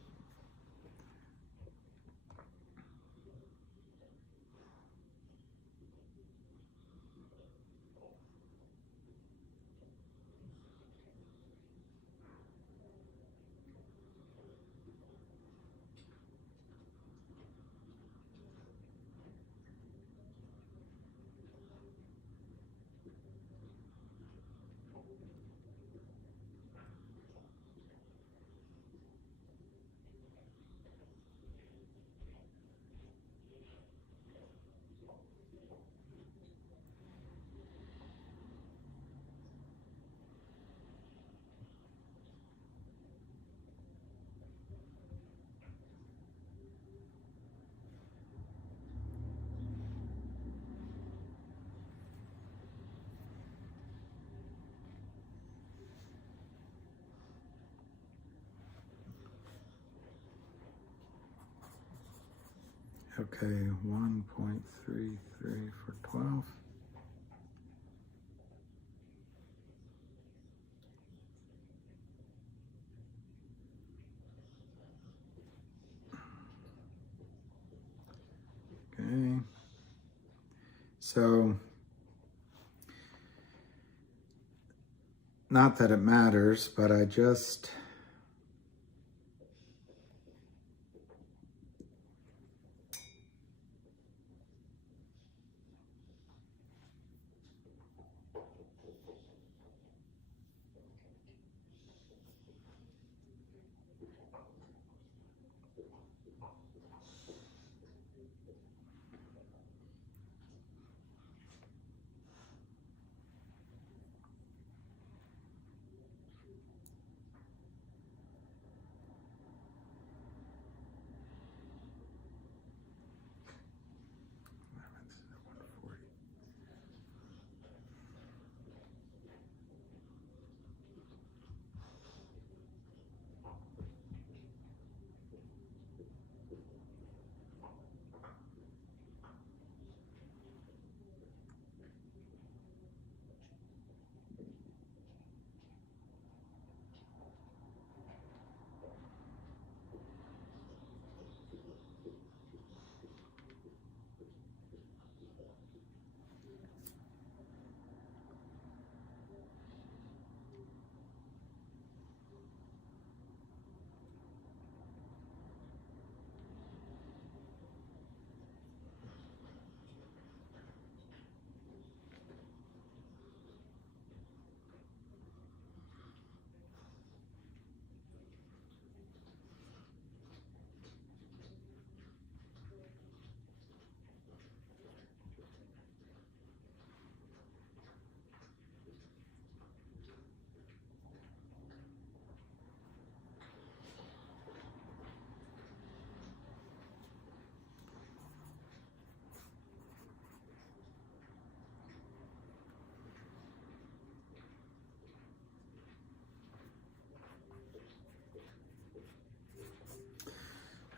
Okay, 1.33 for 12. Okay, so not that it matters, but I just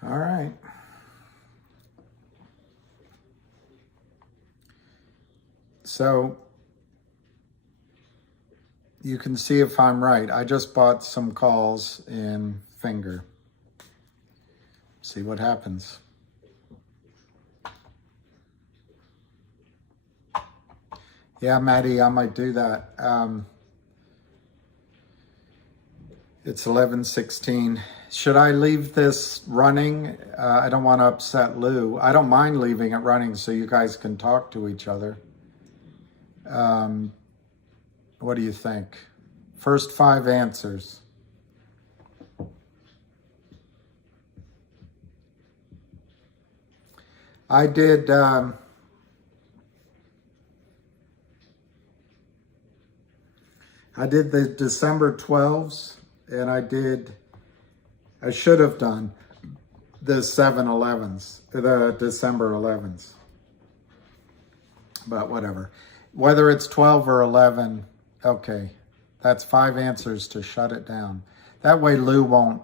All right. So you can see if I'm right. I just bought some calls in finger. See what happens. Yeah, Maddie, I might do that. It's 11:16. Should I leave this running? I don't want to upset Lou. I don't mind leaving it running so you guys can talk to each other. What do you think? First 5 answers. I did the December 12s, and I should have done the 7-11s, the December 11s. But whatever. Whether it's 12 or 11, okay. That's 5 answers to shut it down. That way Lou won't...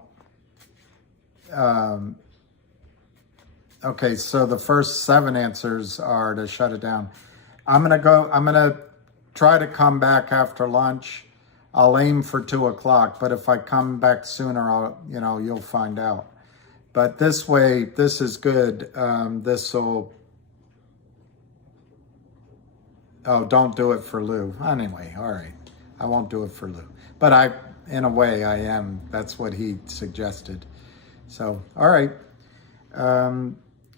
okay, so the first 7 answers are to shut it down. I'm going to try to come back after lunch. I'll aim for 2 o'clock, but if I come back sooner, you'll find out. But this way, this is good. This'll... Oh, don't do it for Lou. Anyway, all right. I won't do it for Lou. But in a way, I am. That's what he suggested. So, all right.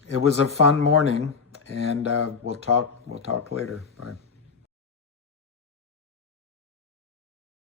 It was a fun morning, and we'll talk later. Bye.